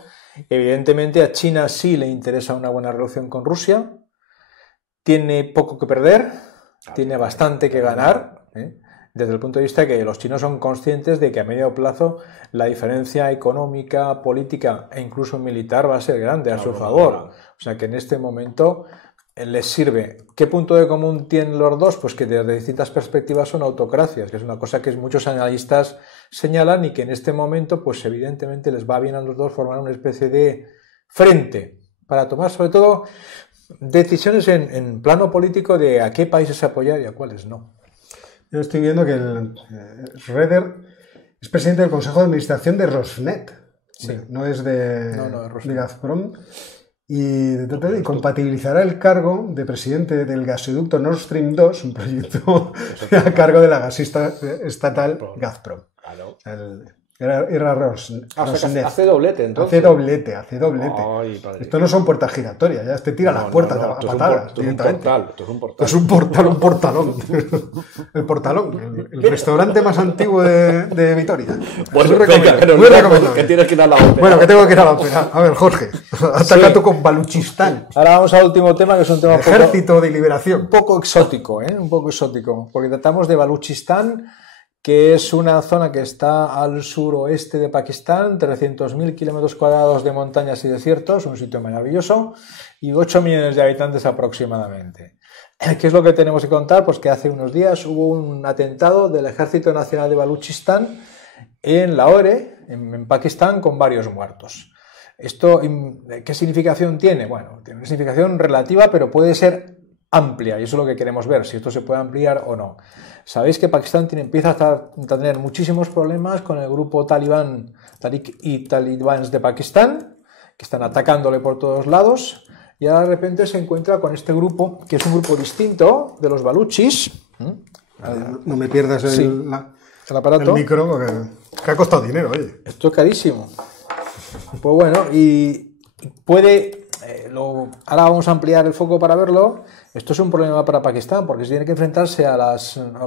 Evidentemente a China sí le interesa una buena relación con Rusia. Tiene poco que perder, tiene bastante que ganar, desde el punto de vista que los chinos son conscientes de que a medio plazo la diferencia económica, política e incluso militar va a ser grande a su favor. O sea que en este momento les sirve. ¿Qué punto de común tienen los dos? Pues que desde distintas perspectivas son autocracias, que es una cosa que muchos analistas señalan y que en este momento pues evidentemente les va bien a los dos formar una especie de frente para tomar sobre todo decisiones en plano político de a qué países apoyar y a cuáles no. Yo estoy viendo que Schroeder es presidente del Consejo de Administración de Rosneft. Sí. No es de Gazprom. Y compatibilizará el cargo de presidente del gasoducto Nord Stream 2, un proyecto a cargo de la gasista estatal Gazprom. Claro. Era Rosneft. Hace doblete, entonces. Hace doblete. Ay, esto no son puertas giratorias, ya te tira las puertas a patadas. Esto es un portal. Esto es un portalón. El portalón, el restaurante más antiguo de Vitoria. Pues muy recomendable. Que tienes que ir a la ópera. Bueno, que tengo que ir a la ópera. A ver, Jorge, ataca tú con Baluchistán. Ahora vamos al último tema, que es un tema Ejército de Liberación. Un poco exótico, porque tratamos de Baluchistán, que es una zona que está al suroeste de Pakistán, 300.000 kilómetros cuadrados de montañas y desiertos, un sitio maravilloso, y 8 millones de habitantes aproximadamente. ¿Qué es lo que tenemos que contar? Pues que hace unos días hubo un atentado del Ejército Nacional de Baluchistán en Lahore, en Pakistán, con varios muertos. ¿Esto qué significación tiene? Bueno, tiene una significación relativa, pero puede ser amplia, y eso es lo que queremos ver, si esto se puede ampliar o no. Sabéis que Pakistán empieza a tener muchísimos problemas con el grupo talibán, Tariq y Talibans de Pakistán, que están atacándole por todos lados, y ahora de repente se encuentra con este grupo, que es un grupo distinto de los baluchis. No me pierdas el aparato. El micro, que ha costado dinero, oye. Esto es carísimo. Pues bueno, y puede... ahora vamos a ampliar el foco para verlo. Esto es un problema para Pakistán, porque se tiene que enfrentarse a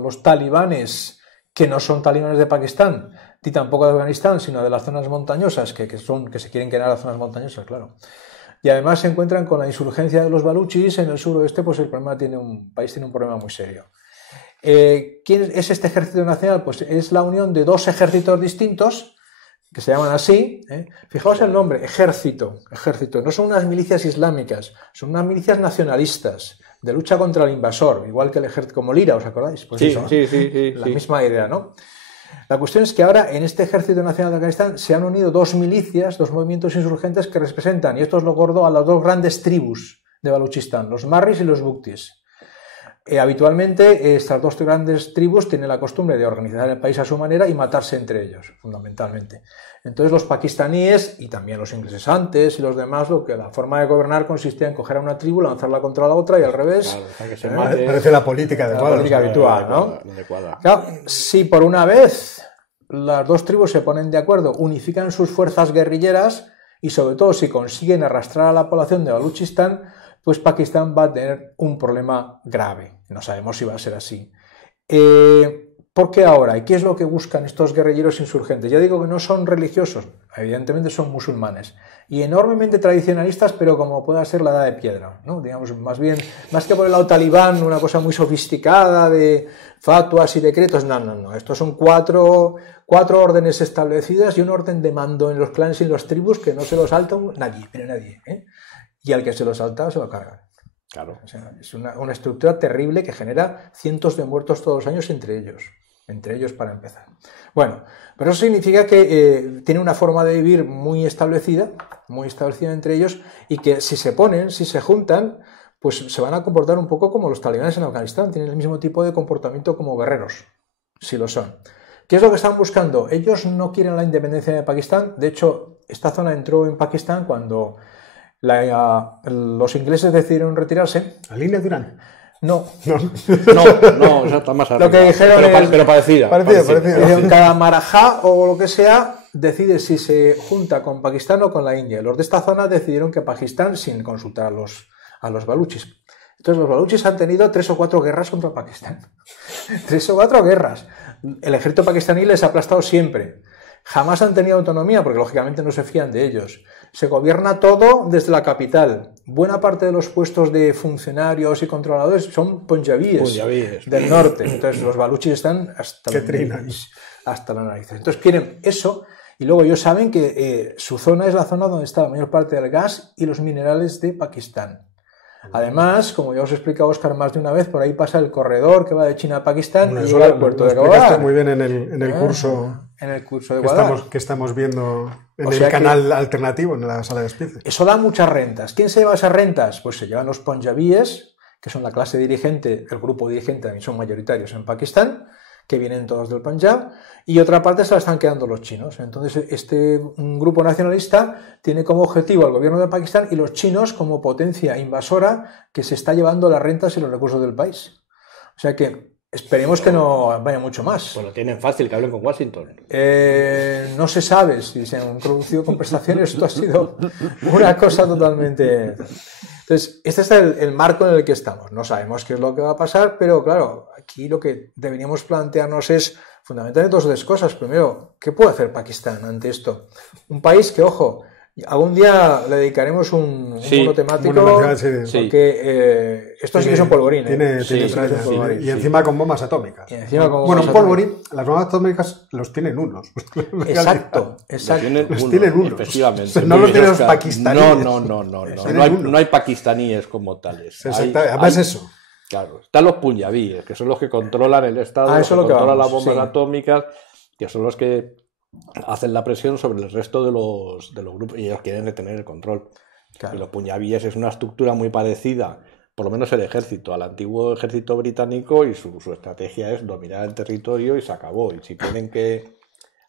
los talibanes que no son talibanes de Pakistán, ni tampoco de Afganistán, sino de las zonas montañosas, que se quieren quedar las zonas montañosas, claro. Y además se encuentran con la insurgencia de los baluchis en el suroeste, pues el país tiene un problema muy serio. ¿Quién es este ejército nacional? Pues es la unión de dos ejércitos distintos, que se llaman así, Fijaos el nombre, ejército, no son unas milicias islámicas, son unas milicias nacionalistas, de lucha contra el invasor, igual que el ejército, como Lira, ¿os acordáis? Pues sí, eso, ¿no? sí. La misma idea, ¿no? La cuestión es que ahora en este Ejército Nacional de Afganistán se han unido dos milicias, dos movimientos insurgentes que representan, y esto es lo gordo, a las dos grandes tribus de Baluchistán, los marris y los buktis. Habitualmente estas dos grandes tribus tienen la costumbre de organizar el país a su manera y matarse entre ellos, fundamentalmente. Entonces los pakistaníes, y también los ingleses antes y los demás, la forma de gobernar consistía en coger a una tribu, lanzarla contra la otra y al revés. Claro, que se mate. Parece la política adecuada. La política habitual, ¿no? Claro, si por una vez las dos tribus se ponen de acuerdo, unifican sus fuerzas guerrilleras y sobre todo si consiguen arrastrar a la población de Baluchistán, pues Pakistán va a tener un problema grave. No sabemos si va a ser así. ¿Por qué ahora? ¿Y qué es lo que buscan estos guerrilleros insurgentes? Ya digo que no son religiosos, evidentemente son musulmanes, y enormemente tradicionalistas, pero como pueda ser la edad de piedra, ¿no? Digamos, más que por el lado talibán, una cosa muy sofisticada de fatuas y decretos, no. Estos son cuatro órdenes establecidas y un orden de mando en los clanes y en las tribus que no se los salta nadie. Y al que se lo salta se lo cargan. Claro. O sea, es una estructura terrible que genera cientos de muertos todos los años entre ellos para empezar. Bueno, pero eso significa que tiene una forma de vivir muy establecida entre ellos, y que si se juntan, pues se van a comportar un poco como los talibanes en Afganistán, tienen el mismo tipo de comportamiento como guerreros, si lo son. ¿Qué es lo que están buscando? Ellos no quieren la independencia de Pakistán. De hecho, esta zona entró en Pakistán cuando los ingleses decidieron retirarse. ¿La línea Durán? No, ya está más arriba. Lo que dijeron pero parecida. Dijeron cada marajá o lo que sea, decide si se junta con Pakistán o con la India. Los de esta zona decidieron que Pakistán, sin consultar a los baluchis. Entonces los baluchis han tenido 3 o 4 guerras contra Pakistán. 3 o 4 guerras. El ejército pakistaní les ha aplastado siempre. Jamás han tenido autonomía porque lógicamente no se fían de ellos. Se gobierna todo desde la capital. Buena parte de los puestos de funcionarios y controladores son punjabíes del norte. Entonces los baluchis están hasta las narices. Entonces quieren eso y luego ellos saben que su zona es la zona donde está la mayor parte del gas y los minerales de Pakistán. Además, como ya os he explicado, Óscar, más de una vez, por ahí pasa el corredor que va de China a Pakistán y llega al puerto de Gwadar. Muy bien en el curso. En el curso de Gwadar. Que estamos viendo en el canal alternativo, en la sala de Spice. Eso da muchas rentas. ¿Quién se lleva esas rentas? Pues se llevan los punjabíes, que son la clase dirigente, el grupo dirigente también son mayoritarios en Pakistán, que vienen todos del Punjab, y otra parte se la están quedando los chinos. Entonces, este grupo nacionalista tiene como objetivo al gobierno de Pakistán y los chinos como potencia invasora que se está llevando las rentas y los recursos del país. O sea que esperemos que no vaya mucho más. Pues lo tienen fácil, que hablen con Washington. No se sabe si se han producido compensaciones. Esto ha sido una cosa totalmente... Entonces, este es el marco en el que estamos. No sabemos qué es lo que va a pasar, pero claro, aquí lo que deberíamos plantearnos es fundamentalmente dos cosas. Primero, ¿qué puede hacer Pakistán ante esto? Un país que, ojo, algún día le dedicaremos un monotemático, porque esto sí que es un polvorín. Y encima con bombas atómicas. Un polvorín, las bombas atómicas los tienen unos. Exacto. Los tienen unos. Efectivamente. No los tienen los pakistaníes. No hay pakistaníes como tales. Además eso. Claro, están los punjabíes, que son los que controlan el Estado, los que controlan las bombas atómicas, que son los que hacen la presión sobre el resto de los grupos y ellos quieren retener el control. Claro. Y los punjabíes es una estructura muy parecida, por lo menos el ejército, al antiguo ejército británico, y su estrategia es dominar el territorio y se acabó. Y si tienen que...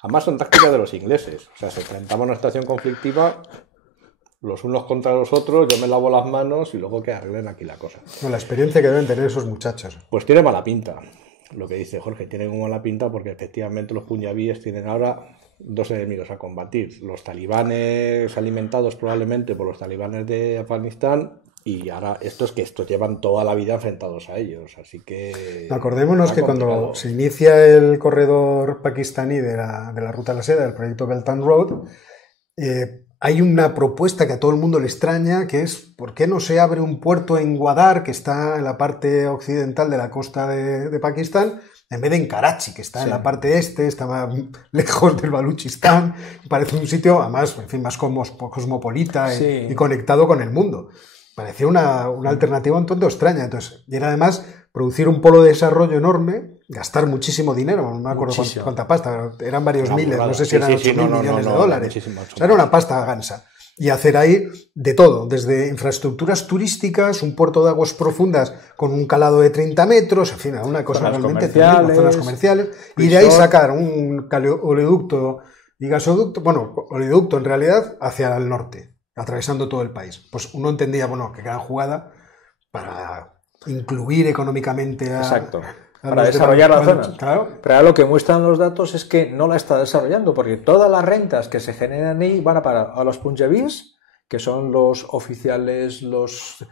Además son tácticas de los ingleses, o sea, se enfrentaban a una situación conflictiva... los unos contra los otros, yo me lavo las manos y luego que arreglen aquí la cosa. La experiencia que deben tener esos muchachos. Pues tiene mala pinta, lo que dice Jorge, tiene muy mala pinta porque efectivamente los punjabíes tienen ahora 2 enemigos a combatir. Los talibanes alimentados probablemente por los talibanes de Afganistán y ahora estos llevan toda la vida enfrentados a ellos, así que... Acordémonos que cuando se inicia el corredor pakistaní de la Ruta de la Seda, del proyecto Belt and Road, hay una propuesta que a todo el mundo le extraña, que es ¿por qué no se abre un puerto en Gwadar, que está en la parte occidental de la costa de Pakistán, en vez de en Karachi, que está en la parte este, está más lejos del Baluchistán, parece un sitio, además, en fin, más cosmopolita y conectado con el mundo. Parecía una alternativa un tanto extraña. Entonces, y era además producir un polo de desarrollo enorme, gastar muchísimo dinero, no me acuerdo cuánta pasta, eran varios miles, no sé si eran 8.000 millones de dólares. O sea, era una pasta gansa. Y hacer ahí de todo, desde infraestructuras turísticas, un puerto de aguas profundas con un calado de 30 metros, en fin, una cosa realmente terrible, zonas comerciales, y de ahí sacar un oleoducto y gasoducto, bueno, oleoducto en realidad, hacia el norte, atravesando todo el país. Pues uno entendía, bueno, que gran jugada para incluir económicamente para desarrollar la zona. Claro. Pero ahora lo que muestran los datos es que no la está desarrollando, porque todas las rentas que se generan ahí van a parar a los punjabís, que son los oficiales, los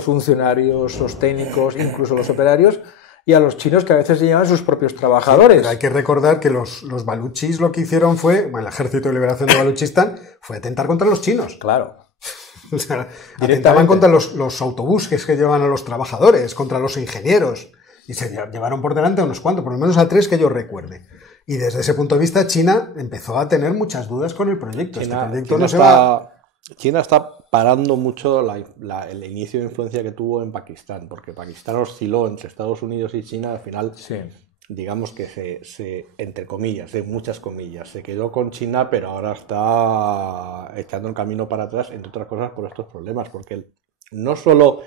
funcionarios, los técnicos, incluso los operarios, y a los chinos, que a veces se llevan sus propios trabajadores. Pero hay que recordar que los baluchis lo que hicieron fue, el Ejército de Liberación de Baluchistán, fue atentar contra los chinos. Claro. O sea, atentaban contra los autobuses que llevan a los trabajadores, contra los ingenieros. Y se llevaron por delante a unos cuantos, por lo menos a 3 que yo recuerde. Y desde ese punto de vista, China empezó a tener muchas dudas con el proyecto. China está parando mucho el inicio de influencia que tuvo en Pakistán, porque Pakistán osciló entre Estados Unidos y China, al final, digamos que entre comillas, de muchas comillas, se quedó con China, pero ahora está echando el camino para atrás, entre otras cosas por estos problemas, porque no solo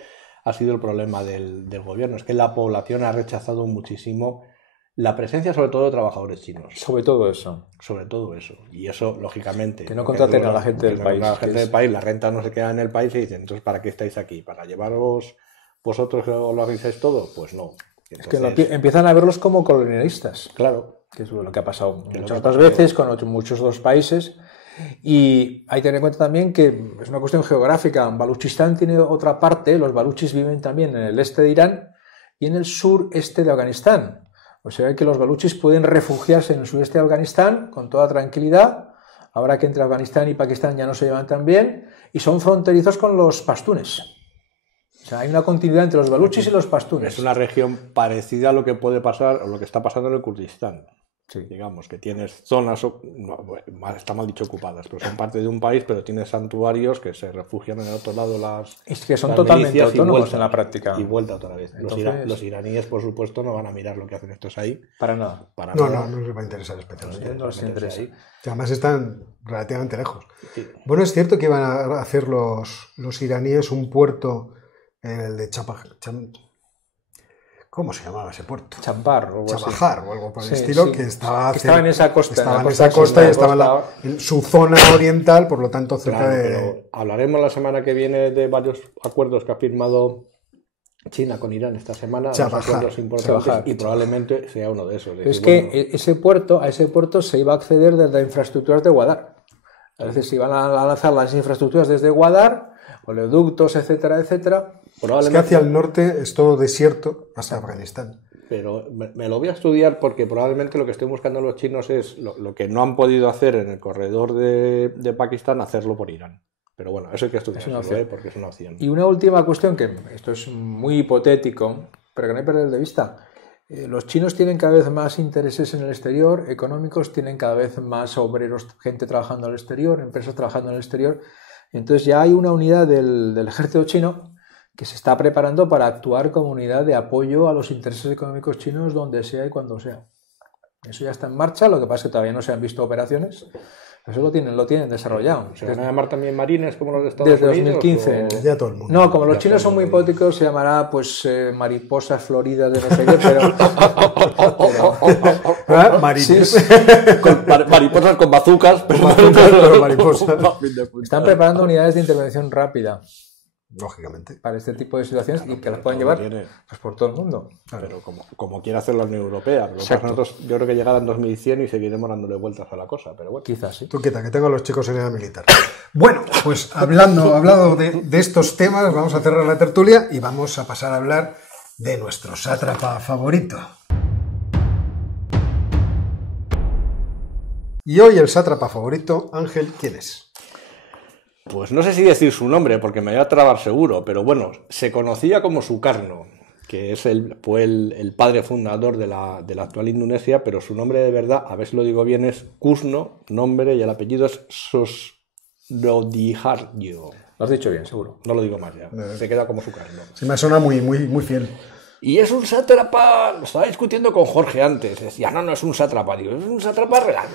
ha sido el problema del gobierno, es que la población ha rechazado muchísimo la presencia, sobre todo, de trabajadores chinos. Sobre todo eso. Y eso, lógicamente... Que no contraten a la gente del país. La gente del país, la renta no se queda en el país y dicen, entonces, ¿para qué estáis aquí? ¿Para llevaros vosotros o lo hacéis todo? Pues no. Entonces, es que empiezan a verlos como colonialistas. Claro. que es lo que ha pasado muchas otras veces con muchos otros países. Y hay que tener en cuenta también que es una cuestión geográfica. Baluchistán tiene otra parte, los baluchis viven también en el este de Irán y en el sureste de Afganistán. O sea que los baluchis pueden refugiarse en el sureste de Afganistán con toda tranquilidad, ahora que entre Afganistán y Pakistán ya no se llevan tan bien, y son fronterizos con los pastunes. O sea, hay una continuidad entre los baluchis y los pastunes. Es una región parecida a lo que puede pasar o lo que está pasando en el Kurdistán. Sí. Digamos que tienes zonas, está mal dicho ocupadas, pero son parte de un país, pero tienes santuarios que se refugian en el otro lado es que son totalmente autónomos en la práctica. Y vuelta otra vez. Entonces, los iraníes, por supuesto, no van a mirar lo que hacen estos ahí. Para nada. No les va a interesar especialmente. No les interesa. Además están relativamente lejos. Sí. Bueno, es cierto que iban a hacer los iraníes un puerto, el de ¿cómo se llamaba ese puerto? Champar o Chabahar o algo por el estilo, que estaba en esa costa. Estaba en esa costa y estaba en su zona oriental, por lo tanto cerca de... Pero hablaremos la semana que viene de varios acuerdos que ha firmado China con Irán esta semana, acuerdos importantes, y probablemente sea uno de esos. Es que a ese puerto se iba a acceder desde infraestructuras de Guadar. A veces se iban a lanzar las infraestructuras desde Guadar, oleoductos, etcétera, etcétera. Es que hacia el norte es todo desierto hasta Afganistán. Pero me lo voy a estudiar porque probablemente lo que estén buscando los chinos es lo que no han podido hacer en el corredor de Pakistán, hacerlo por Irán. Pero bueno, eso hay que estudiarlo, porque es una opción. Y una última cuestión, que esto es muy hipotético, pero que no hay que perder de vista. Los chinos tienen cada vez más intereses en el exterior, económicos, tienen cada vez más obreros, gente trabajando en el exterior, empresas trabajando en el exterior. Entonces ya hay una unidad del ejército chino que se está preparando para actuar como unidad de apoyo a los intereses económicos chinos donde sea y cuando sea. Eso ya está en marcha, lo que pasa es que todavía no se han visto operaciones. Eso lo tienen desarrollado. ¿Se van a llamar también marines como los de Estados Unidos? Desde 2015. ¿O? Ya todo el mundo. No, como los chinos son muy hipotéticos, se llamará pues mariposas floridas de no sé qué, pero... Marines. Sí. Mariposas con bazucas, pero mariposas. Están preparando unidades de intervención rápida. Lógicamente. Para este tipo de situaciones y que las puedan llevar pues, por todo el mundo. Pero como quiere hacer la Unión Europea. Nosotros, yo creo que llegará en 2100 y seguiremos dándole vueltas a la cosa. Pero bueno. Quizás sí. Tú quita, que tengo a los chicos en edad militar. Bueno, pues hablado de estos temas, vamos a cerrar la tertulia y vamos a pasar a hablar de nuestro sátrapa favorito. Y hoy el sátrapa favorito, Ángel, ¿quién es? Pues no sé si decir su nombre, porque me voy a trabar seguro, pero bueno, se conocía como Sukarno, que fue el padre fundador de la actual Indonesia, pero su nombre de verdad, a ver si lo digo bien, es Kusno, nombre, y el apellido es Sosrodiharjo. Lo has dicho bien, seguro. No lo digo más ya, se queda como Sukarno. Se me suena muy fiel. Y es un sátrapa, lo estaba discutiendo con Jorge antes, decía, no es un sátrapa, digo, es un sátrapa real.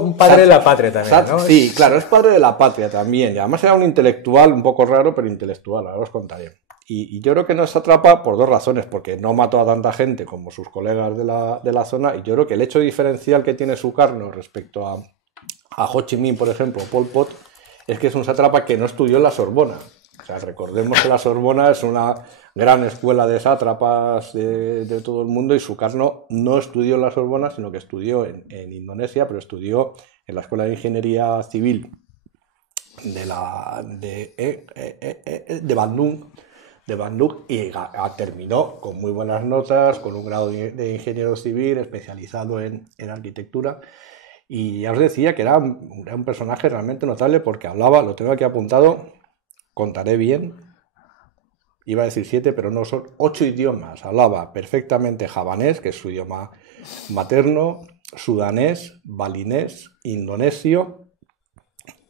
Un padre de la patria también, ¿no? Sí, claro, es padre de la patria también, y además era un intelectual un poco raro, pero intelectual, ahora os contaré. Y yo creo que no es sátrapa por dos razones, porque no mató a tanta gente como sus colegas de la zona, y yo creo que el hecho diferencial que tiene Sukarno respecto a Ho Chi Minh, por ejemplo, o Pol Pot, es que es un sátrapa que no estudió en la Sorbona. O sea, recordemos que la Sorbona es una gran escuela de sátrapas de todo el mundo, y Sukarno no estudió en la Sorbona, sino que estudió en Indonesia, pero estudió en la Escuela de Ingeniería Civil de Bandung, y terminó con muy buenas notas, con un grado de ingeniero civil especializado en arquitectura. Y ya os decía que era un personaje realmente notable porque hablaba, lo tengo aquí apuntado, contaré bien, iba a decir 7, pero no, son 8 idiomas. Hablaba perfectamente javanés, que es su idioma materno, sudanés, balinés, indonesio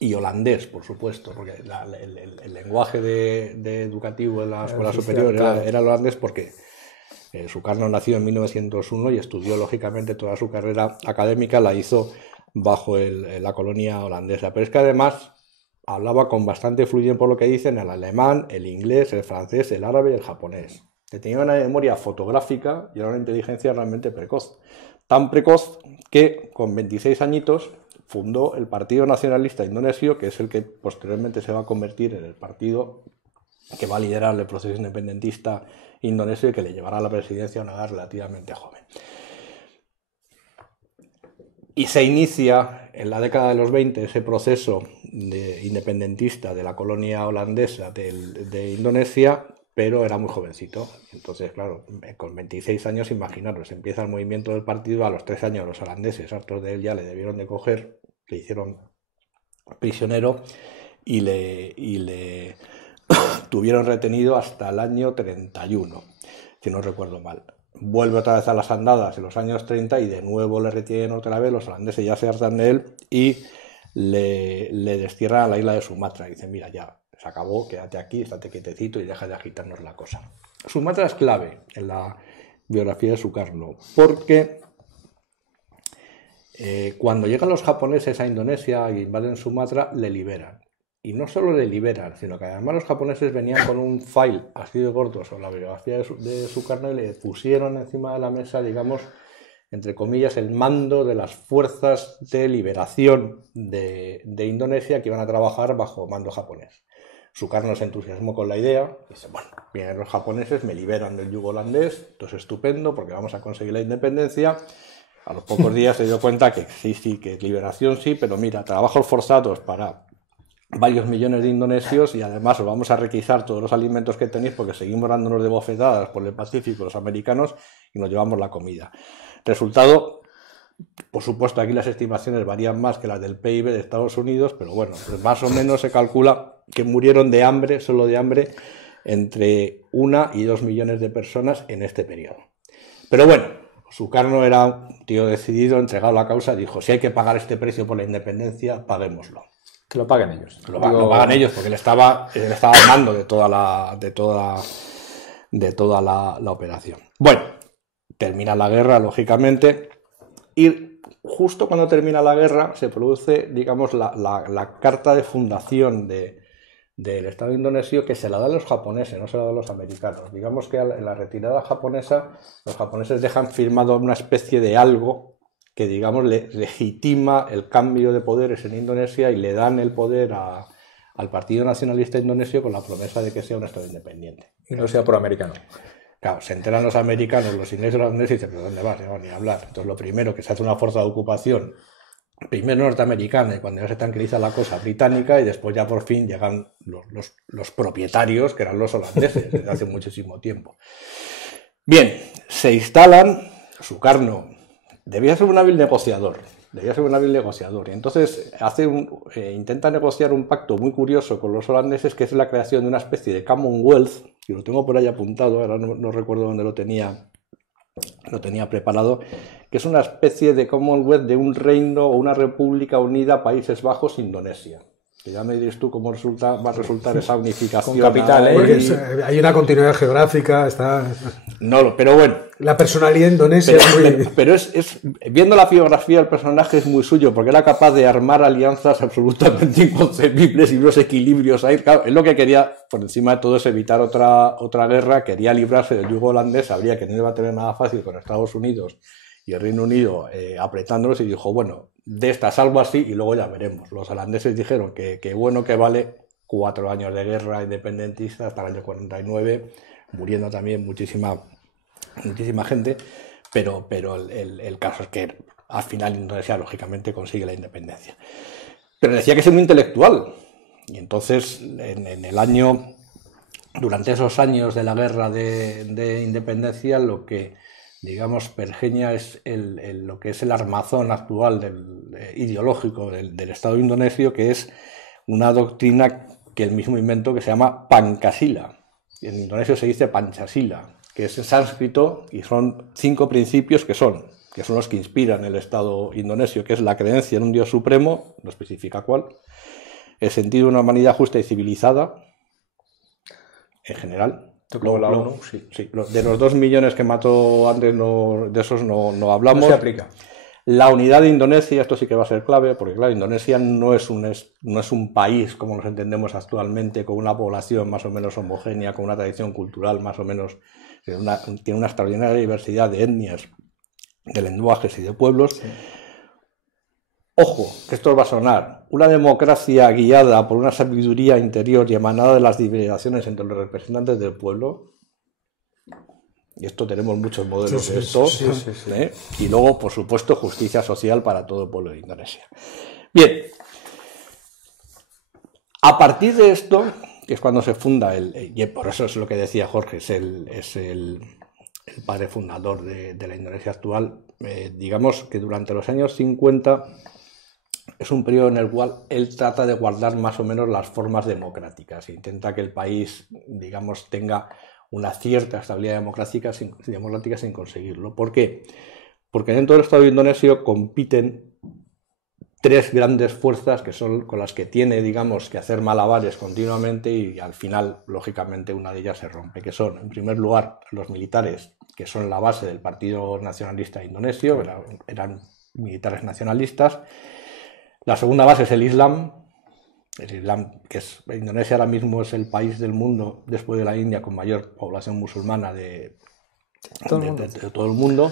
y holandés, por supuesto, porque el lenguaje educativo de la escuela superior era el holandés, porque Sukarno nació en 1901 y estudió, lógicamente, toda su carrera académica la hizo bajo la colonia holandesa. Pero es que además hablaba con bastante fluidez, por lo que dicen, el alemán, el inglés, el francés, el árabe y el japonés. Que tenía una memoria fotográfica y era una inteligencia realmente precoz. Tan precoz que con 26 añitos fundó el Partido Nacionalista Indonesio, que es el que posteriormente se va a convertir en el partido que va a liderar el proceso independentista indonesio y que le llevará a la presidencia a una edad relativamente joven. Y se inicia en la década de los 20 ese proceso independentista de la colonia holandesa de Indonesia, pero era muy jovencito. Entonces, claro, con 26 años, imaginaros, empieza el movimiento del partido, a los 3 años los holandeses, hartos de él, ya le debieron de coger, le hicieron prisionero y le tuvieron retenido hasta el año 31, si no recuerdo mal. Vuelve otra vez a las andadas en los años 30 y de nuevo le retienen otra vez, los holandeses ya se hartan de él y le destierran a la isla de Sumatra. Y dicen, mira, ya se acabó, quédate aquí, estate quietecito y deja de agitarnos la cosa. Sumatra es clave en la biografía de Sukarno, porque cuando llegan los japoneses a Indonesia e invaden Sumatra, le liberan. Y no solo le liberan, sino que además los japoneses venían con un file así de gordo sobre la biografía de Sukarno y le pusieron encima de la mesa, digamos, entre comillas, el mando de las fuerzas de liberación de Indonesia que iban a trabajar bajo mando japonés. Sukarno se entusiasmó con la idea, dice, bueno, vienen los japoneses, me liberan del yugo holandés, esto es estupendo porque vamos a conseguir la independencia. A los pocos días se dio cuenta que sí, que liberación sí, pero mira, trabajos forzados para varios millones de indonesios y además os vamos a requisar todos los alimentos que tenéis porque seguimos dándonos de bofetadas por el Pacífico los americanos y nos llevamos la comida. Resultado, por supuesto aquí las estimaciones varían más que las del PIB de Estados Unidos, pero bueno, pues más o menos se calcula que murieron de hambre, solo de hambre, entre 1 y 2 millones de personas en este periodo. Pero bueno, Sukarno era un tío decidido, entregado a la causa, dijo, si hay que pagar este precio por la independencia, paguémoslo. Que lo paguen ellos. Lo pagan ellos porque él estaba al mando de toda la operación. Bueno, termina la guerra, lógicamente, y justo cuando termina la guerra se produce, digamos, la carta de fundación del Estado indonesio que se la dan los japoneses, no se la dan los americanos. Digamos que en la retirada japonesa, los japoneses dejan firmado una especie de algo que, digamos, legitima el cambio de poderes en Indonesia y le dan el poder al Partido Nacionalista Indonesio con la promesa de que sea un Estado independiente. Y no sea proamericano. Claro, se enteran los americanos, los ingleses y los holandeses y dicen, ¿pero dónde vas? No, ni hablar. Entonces, lo primero que se hace una fuerza de ocupación, primero norteamericana, y cuando ya se tranquiliza la cosa, británica, y después ya por fin llegan los propietarios, que eran los holandeses, desde hace muchísimo tiempo. Bien, se instalan, Sukarno debía ser un hábil negociador, y entonces intenta negociar un pacto muy curioso con los holandeses, que es la creación de una especie de Commonwealth, y lo tengo por ahí apuntado, ahora no recuerdo dónde lo tenía preparado, que es una especie de Commonwealth de un reino o una república unida, Países Bajos, Indonesia. Que ya me dices tú cómo va a resultar esa unificación. Con capital, porque hay una continuidad geográfica, está... No, pero bueno. La personalidad indonesia es muy... Pero viendo la biografía del personaje es muy suyo, porque era capaz de armar alianzas absolutamente inconcebibles y unos equilibrios ahí. Claro, él lo que quería, por encima de todo, es evitar otra guerra, quería librarse del yugo holandés, sabría que no iba a tener nada fácil con Estados Unidos y el Reino Unido apretándolos, y dijo, bueno, de esta salvo así y luego ya veremos. Los holandeses dijeron que bueno que vale 4 años de guerra independentista hasta el año 49, muriendo también muchísima gente, pero el caso es que al final Indonesia lógicamente consigue la independencia. Pero decía que es muy intelectual, y entonces durante esos años de la guerra de independencia, lo que digamos pergeña es lo que es el armazón actual ideológico del Estado indonesio, que es una doctrina que él mismo inventó, que se llama Pancasila. En indonesio se dice Pancasila, que es en sánscrito, y son 5 principios que son los que inspiran el Estado indonesio, que es la creencia en un Dios supremo, no especifica cuál, el sentido de una humanidad justa y civilizada, en general. Luego la ONU, sí. De los 2 millones que mató antes, de esos no hablamos. No se aplica. La unidad de Indonesia, esto sí que va a ser clave, porque claro, Indonesia no es un país como nos entendemos actualmente, con una población más o menos homogénea, con una tradición cultural más o menos, tiene una extraordinaria diversidad de etnias, de lenguajes y de pueblos. Sí. Ojo, que esto va a sonar, una democracia guiada por una sabiduría interior y emanada de las divergencias entre los representantes del pueblo. Y esto tenemos muchos modelos de esto. Y luego, por supuesto, justicia social para todo el pueblo de Indonesia. Bien. A partir de esto, que es cuando se funda y por eso es lo que decía Jorge, es el padre fundador de la Indonesia actual, digamos que durante los años 50 es un periodo en el cual él trata de guardar más o menos las formas democráticas, intenta que el país, digamos, tenga una cierta estabilidad democrática sin conseguirlo. ¿Por qué? Porque dentro del Estado indonesio compiten tres grandes fuerzas que son con las que tiene, digamos, que hacer malabares continuamente y al final, lógicamente, una de ellas se rompe, que son, en primer lugar, los militares, que son la base del Partido Nacionalista Indonesio, eran militares nacionalistas. La segunda base es el Islam, que es Indonesia ahora mismo es el país del mundo, después de la India, con mayor población musulmana de todo el mundo.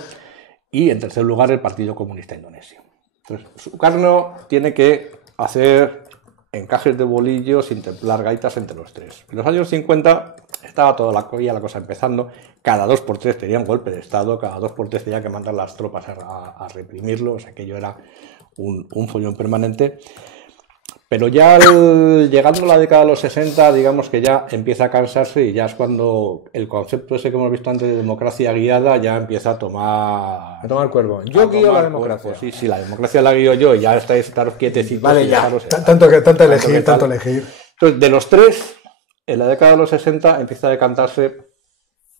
Y en tercer lugar, el Partido Comunista Indonesio. Entonces, Sukarno tiene que hacer encajes de bolillos sin templar gaitas entre los tres. En los años 50 estaba toda la cosa empezando. Cada 2 por 3 tenían golpe de Estado, cada 2 por 3 tenía que mandar las tropas a reprimirlo. O sea, aquello era un follón permanente. Pero ya llegando a la década de los 60, digamos que ya empieza a cansarse y ya es cuando el concepto ese que hemos visto antes de democracia guiada ya empieza a tomar cuerpo. Yo guío la democracia. Sí, la democracia la guío yo y ya estáis quietecitos. Vale, ya. Tanto elegir. Entonces, de los tres, en la década de los 60 empieza a decantarse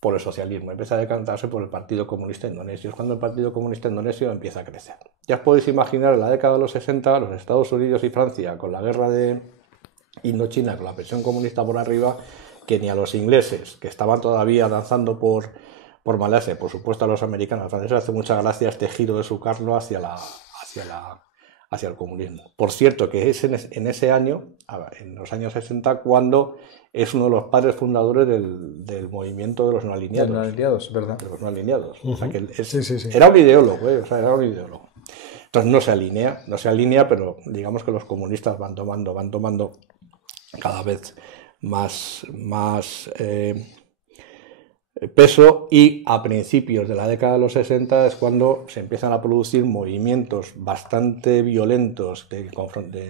por el socialismo, empieza a decantarse por el Partido Comunista Indonesio. Es cuando el Partido Comunista Indonesio empieza a crecer. Ya os podéis imaginar, en la década de los 60, los Estados Unidos y Francia, con la guerra de Indochina, con la presión comunista por arriba, que ni a los ingleses, que estaban todavía danzando por Malasia, por supuesto a los americanos, a los franceses hace mucha gracia este giro de Sukarno hacia el comunismo. Por cierto, que es en ese año, en los años 60, cuando es uno de los padres fundadores del movimiento de los no alineados. De los no alineados, ¿verdad? De los no alineados. O sea, que sí. Era un ideólogo, era un ideólogo. Entonces no se alinea, pero digamos que los comunistas van tomando cada vez más peso, y a principios de la década de los 60 es cuando se empiezan a producir movimientos bastante violentos de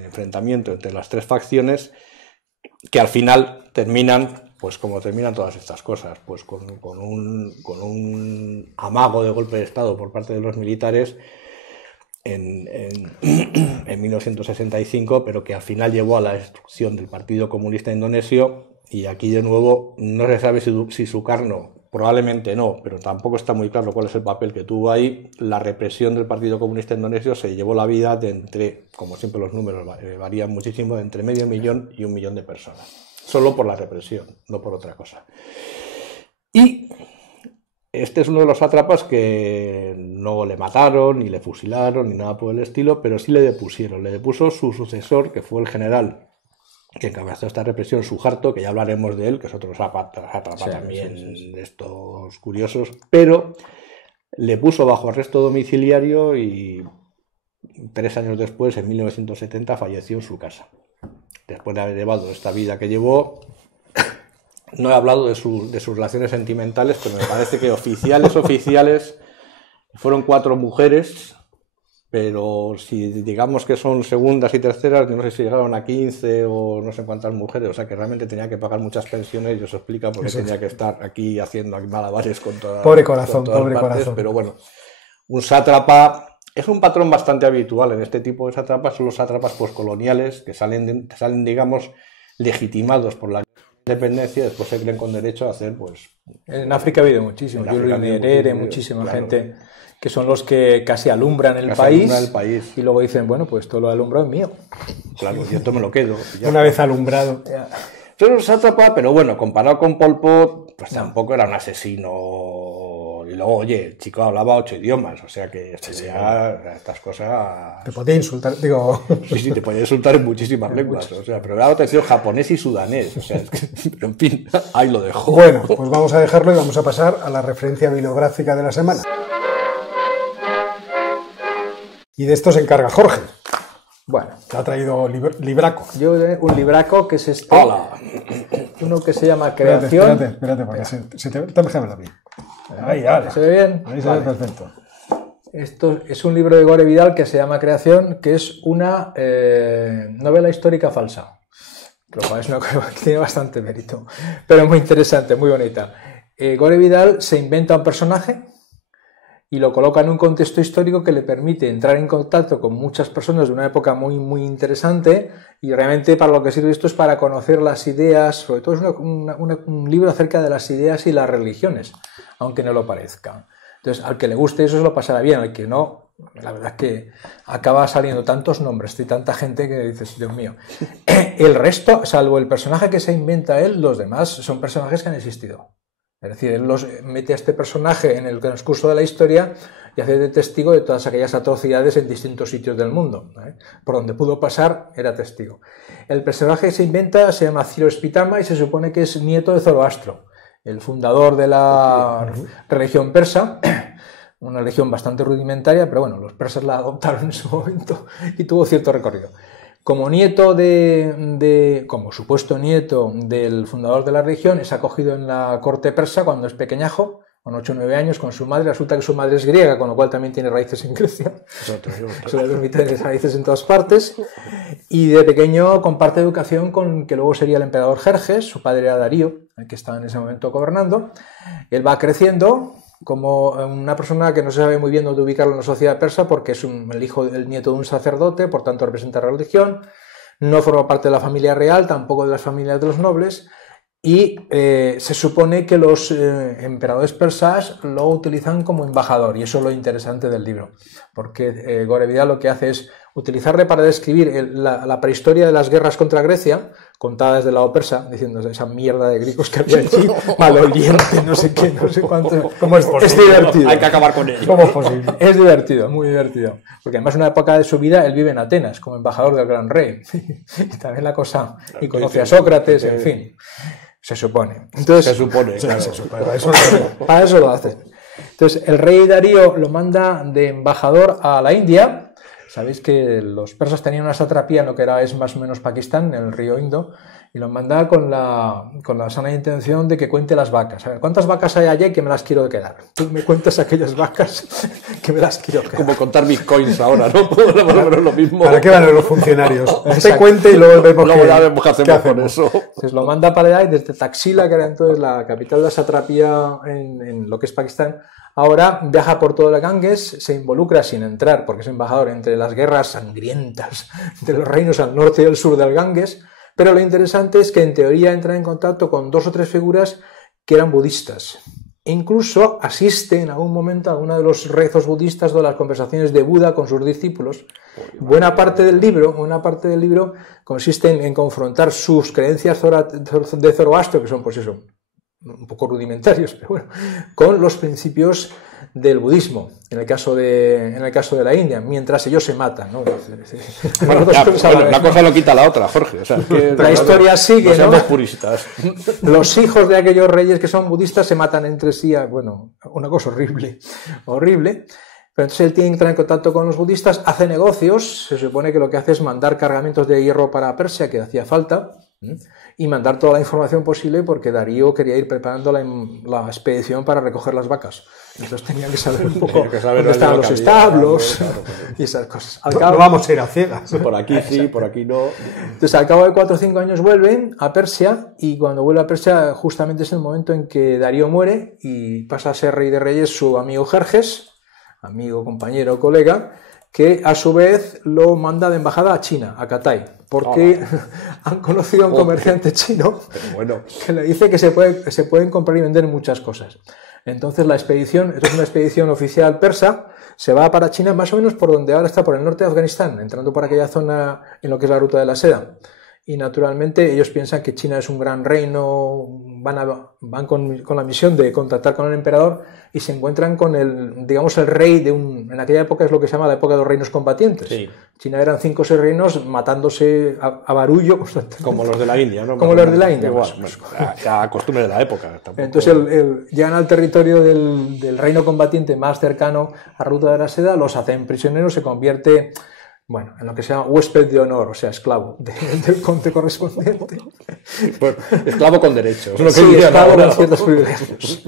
enfrentamiento entre las tres facciones, que al final terminan, pues como terminan todas estas cosas, pues con un amago de golpe de Estado por parte de los militares en 1965, pero que al final llevó a la destrucción del Partido Comunista Indonesio. Y aquí de nuevo no se sabe si Sukarno, probablemente no, pero tampoco está muy claro cuál es el papel que tuvo ahí. La represión del Partido Comunista Indonesio se llevó la vida de entre, como siempre los números varían muchísimo, de entre 500.000 y 1 millón de personas. Solo por la represión, no por otra cosa. Y este es uno de los sátrapas que no le mataron, ni le fusilaron, ni nada por el estilo, pero sí le depusieron. Le depuso su sucesor, que fue el general que encabezó esta represión, Suharto, que ya hablaremos de él, que es otro sátrapa también de estos curiosos, pero le puso bajo arresto domiciliario y 3 años después, en 1970, falleció en su casa. Después de haber llevado esta vida que llevó, no he hablado de sus relaciones sentimentales, pero me parece que oficiales fueron 4 mujeres, pero si digamos que son segundas y terceras, no sé si llegaron a 15 o no sé cuántas mujeres, o sea que realmente tenía que pagar muchas pensiones y os explica por qué tenía que estar aquí haciendo malabares con todas pobre corazón, pero bueno, un sátrapa es un patrón bastante habitual en este tipo de sátrapas. Son los sátrapas postcoloniales que salen digamos, legitimados por la independencia, después se creen con derecho a hacer, pues... En África ha habido muchísimo, muchísima gente... que son los que casi alumbran el país y luego dicen, bueno, pues todo lo alumbrado es mío. Claro, yo esto me lo quedo. Una vez alumbrado. Esto es un sátrapa, pero bueno, comparado con Pol Pot, pues tampoco era un asesino. Y luego, oye, el chico hablaba 8 idiomas, o sea que estas cosas... Te podía insultar, digo... Sí, te podía insultar en muchísimas lenguas, o sea, pero era atención japonés y sudanés, o sea, pero en fin, ahí lo dejo. Bueno, pues vamos a dejarlo y vamos a pasar a la referencia bibliográfica de la semana. Y de esto se encarga Jorge. Bueno. Te ha traído libraco. Yo un libraco que es este. ¡Hola! Uno que se llama Creación. Espérate, porque déjamelo bien. Ahí, ala. ¿Se ve bien? Ahí se ve perfecto. Esto es un libro de Gore Vidal que se llama Creación, que es una novela histórica falsa. Lo cual es una cosa que tiene bastante mérito, pero muy interesante, muy bonita. Gore Vidal se inventa un personaje y lo coloca en un contexto histórico que le permite entrar en contacto con muchas personas de una época muy, muy interesante, y realmente para lo que sirve esto es para conocer las ideas, sobre todo es un libro acerca de las ideas y las religiones, aunque no lo parezca. Entonces, al que le guste eso se lo pasará bien, al que no, la verdad es que acaba saliendo tantos nombres y tanta gente que dices, Dios mío. El resto, salvo el personaje que se inventa él, los demás son personajes que han existido. Es decir, él los mete a este personaje en el transcurso de la historia y hace de testigo de todas aquellas atrocidades en distintos sitios del mundo. Por donde pudo pasar, era testigo. El personaje que se inventa se llama Ciro Spitama y se supone que es nieto de Zoroastro, el fundador de la religión persa, una religión bastante rudimentaria, pero bueno, los persas la adoptaron en su momento y tuvo cierto recorrido. Como nieto como supuesto nieto del fundador de la religión, es acogido en la corte persa cuando es pequeñajo, con 8 o 9 años, con su madre. Resulta que su madre es griega, con lo cual también tiene raíces en Grecia. Eso le permite tener raíces en todas partes. Y de pequeño comparte educación con que luego sería el emperador Jerjes. Su padre era Darío, el que estaba en ese momento gobernando. Él va creciendo como una persona que no se sabe muy bien dónde ubicarlo en la sociedad persa, porque es el nieto de un sacerdote, por tanto representa la religión, no forma parte de la familia real, tampoco de las familias de los nobles, y se supone que los emperadores persas lo utilizan como embajador, y eso es lo interesante del libro, porque Gore Vidal lo que hace es utilizarle para describir la prehistoria de las guerras contra Grecia, contada desde el lado persa, diciendo esa mierda de griegos que había allí, maloliente, no sé qué, no sé cuánto. ¿Cómo es posible? Es divertido. Hay que acabar con ello. ¿Cómo es posible? Es divertido, muy divertido. Porque además en una época de su vida él vive en Atenas como embajador del gran rey. Y también la cosa, y conoce a Sócrates, en fin. Se supone. Entonces, Se supone, claro. para eso lo hacen. Entonces, el rey Darío lo manda de embajador a la India. Sabéis que los persas tenían una satrapía en lo que es más o menos Pakistán, en el río Indo, y lo manda con la sana intención de que cuente las vacas. A ver, ¿cuántas vacas hay allí que me las quiero quedar? Tú me cuentas aquellas vacas que me las quiero quedar. Como contar bitcoins ahora, ¿no? Más o menos lo mismo. ¿Para qué van los funcionarios? Usted Exacto. cuente y luego vemos Luego ya vemos qué hacemos con eso. Entonces lo manda para allá y desde Taxila, que era entonces la capital de la satrapía en lo que es Pakistán, ahora viaja por todo el Ganges, se involucra sin entrar, porque es embajador, entre las guerras sangrientas de los reinos al norte y al sur del Ganges, pero lo interesante es que en teoría entra en contacto con 2 o 3 figuras que eran budistas. E incluso asiste en algún momento a uno de los rezos budistas de las conversaciones de Buda con sus discípulos. Buena parte del libro consiste en confrontar sus creencias de Zoroastro, que son, pues eso, un poco rudimentarios, pero bueno, con los principios del budismo, en el caso de la India, mientras ellos se matan, ¿no? Bueno, la cosa lo quita la otra, Jorge. O sea, es que, la historia sigue, no ¿no? somos puristas. Los hijos de aquellos reyes que son budistas se matan entre sí, bueno, una cosa horrible. Pero entonces él tiene que entrar en contacto con los budistas, hace negocios, se supone que lo que hace es mandar cargamentos de hierro para Persia, que hacía falta, y mandar toda la información posible porque Darío quería ir preparando la expedición para recoger las vacas. Entonces tenía que saber un poco dónde estaban los establos y esas cosas. No vamos a ir a ciegas. Por aquí sí, por aquí no. Entonces al cabo de 4 o 5 años vuelven a Persia, y cuando vuelve a Persia justamente es el momento en que Darío muere y pasa a ser rey de reyes su amigo Jerjes, amigo, compañero, colega, que a su vez lo manda de embajada a China, a Catay, porque han conocido a un comerciante chino que le dice que se pueden comprar y vender muchas cosas. Entonces la expedición, esto es una expedición oficial persa, se va para China más o menos por donde ahora está, por el norte de Afganistán, entrando por aquella zona en lo que es la ruta de la seda. Y naturalmente ellos piensan que China es un gran reino, van con la misión de contactar con el emperador y se encuentran con el rey en aquella época es lo que se llama la época de los reinos combatientes. Sí. China eran 5 o 6 reinos matándose a barullo constantemente. Como los de la India, ¿no? Como los de la India. Igual, a costumbre de la época. Tampoco. Entonces llegan al territorio del reino combatiente más cercano a Ruta de la Seda, los hacen prisioneros, se convierte bueno, en lo que se llama huésped de honor, o sea, esclavo del conde correspondiente. Pues, esclavo con derechos. Lo que sí, esclavo con ciertos privilegios.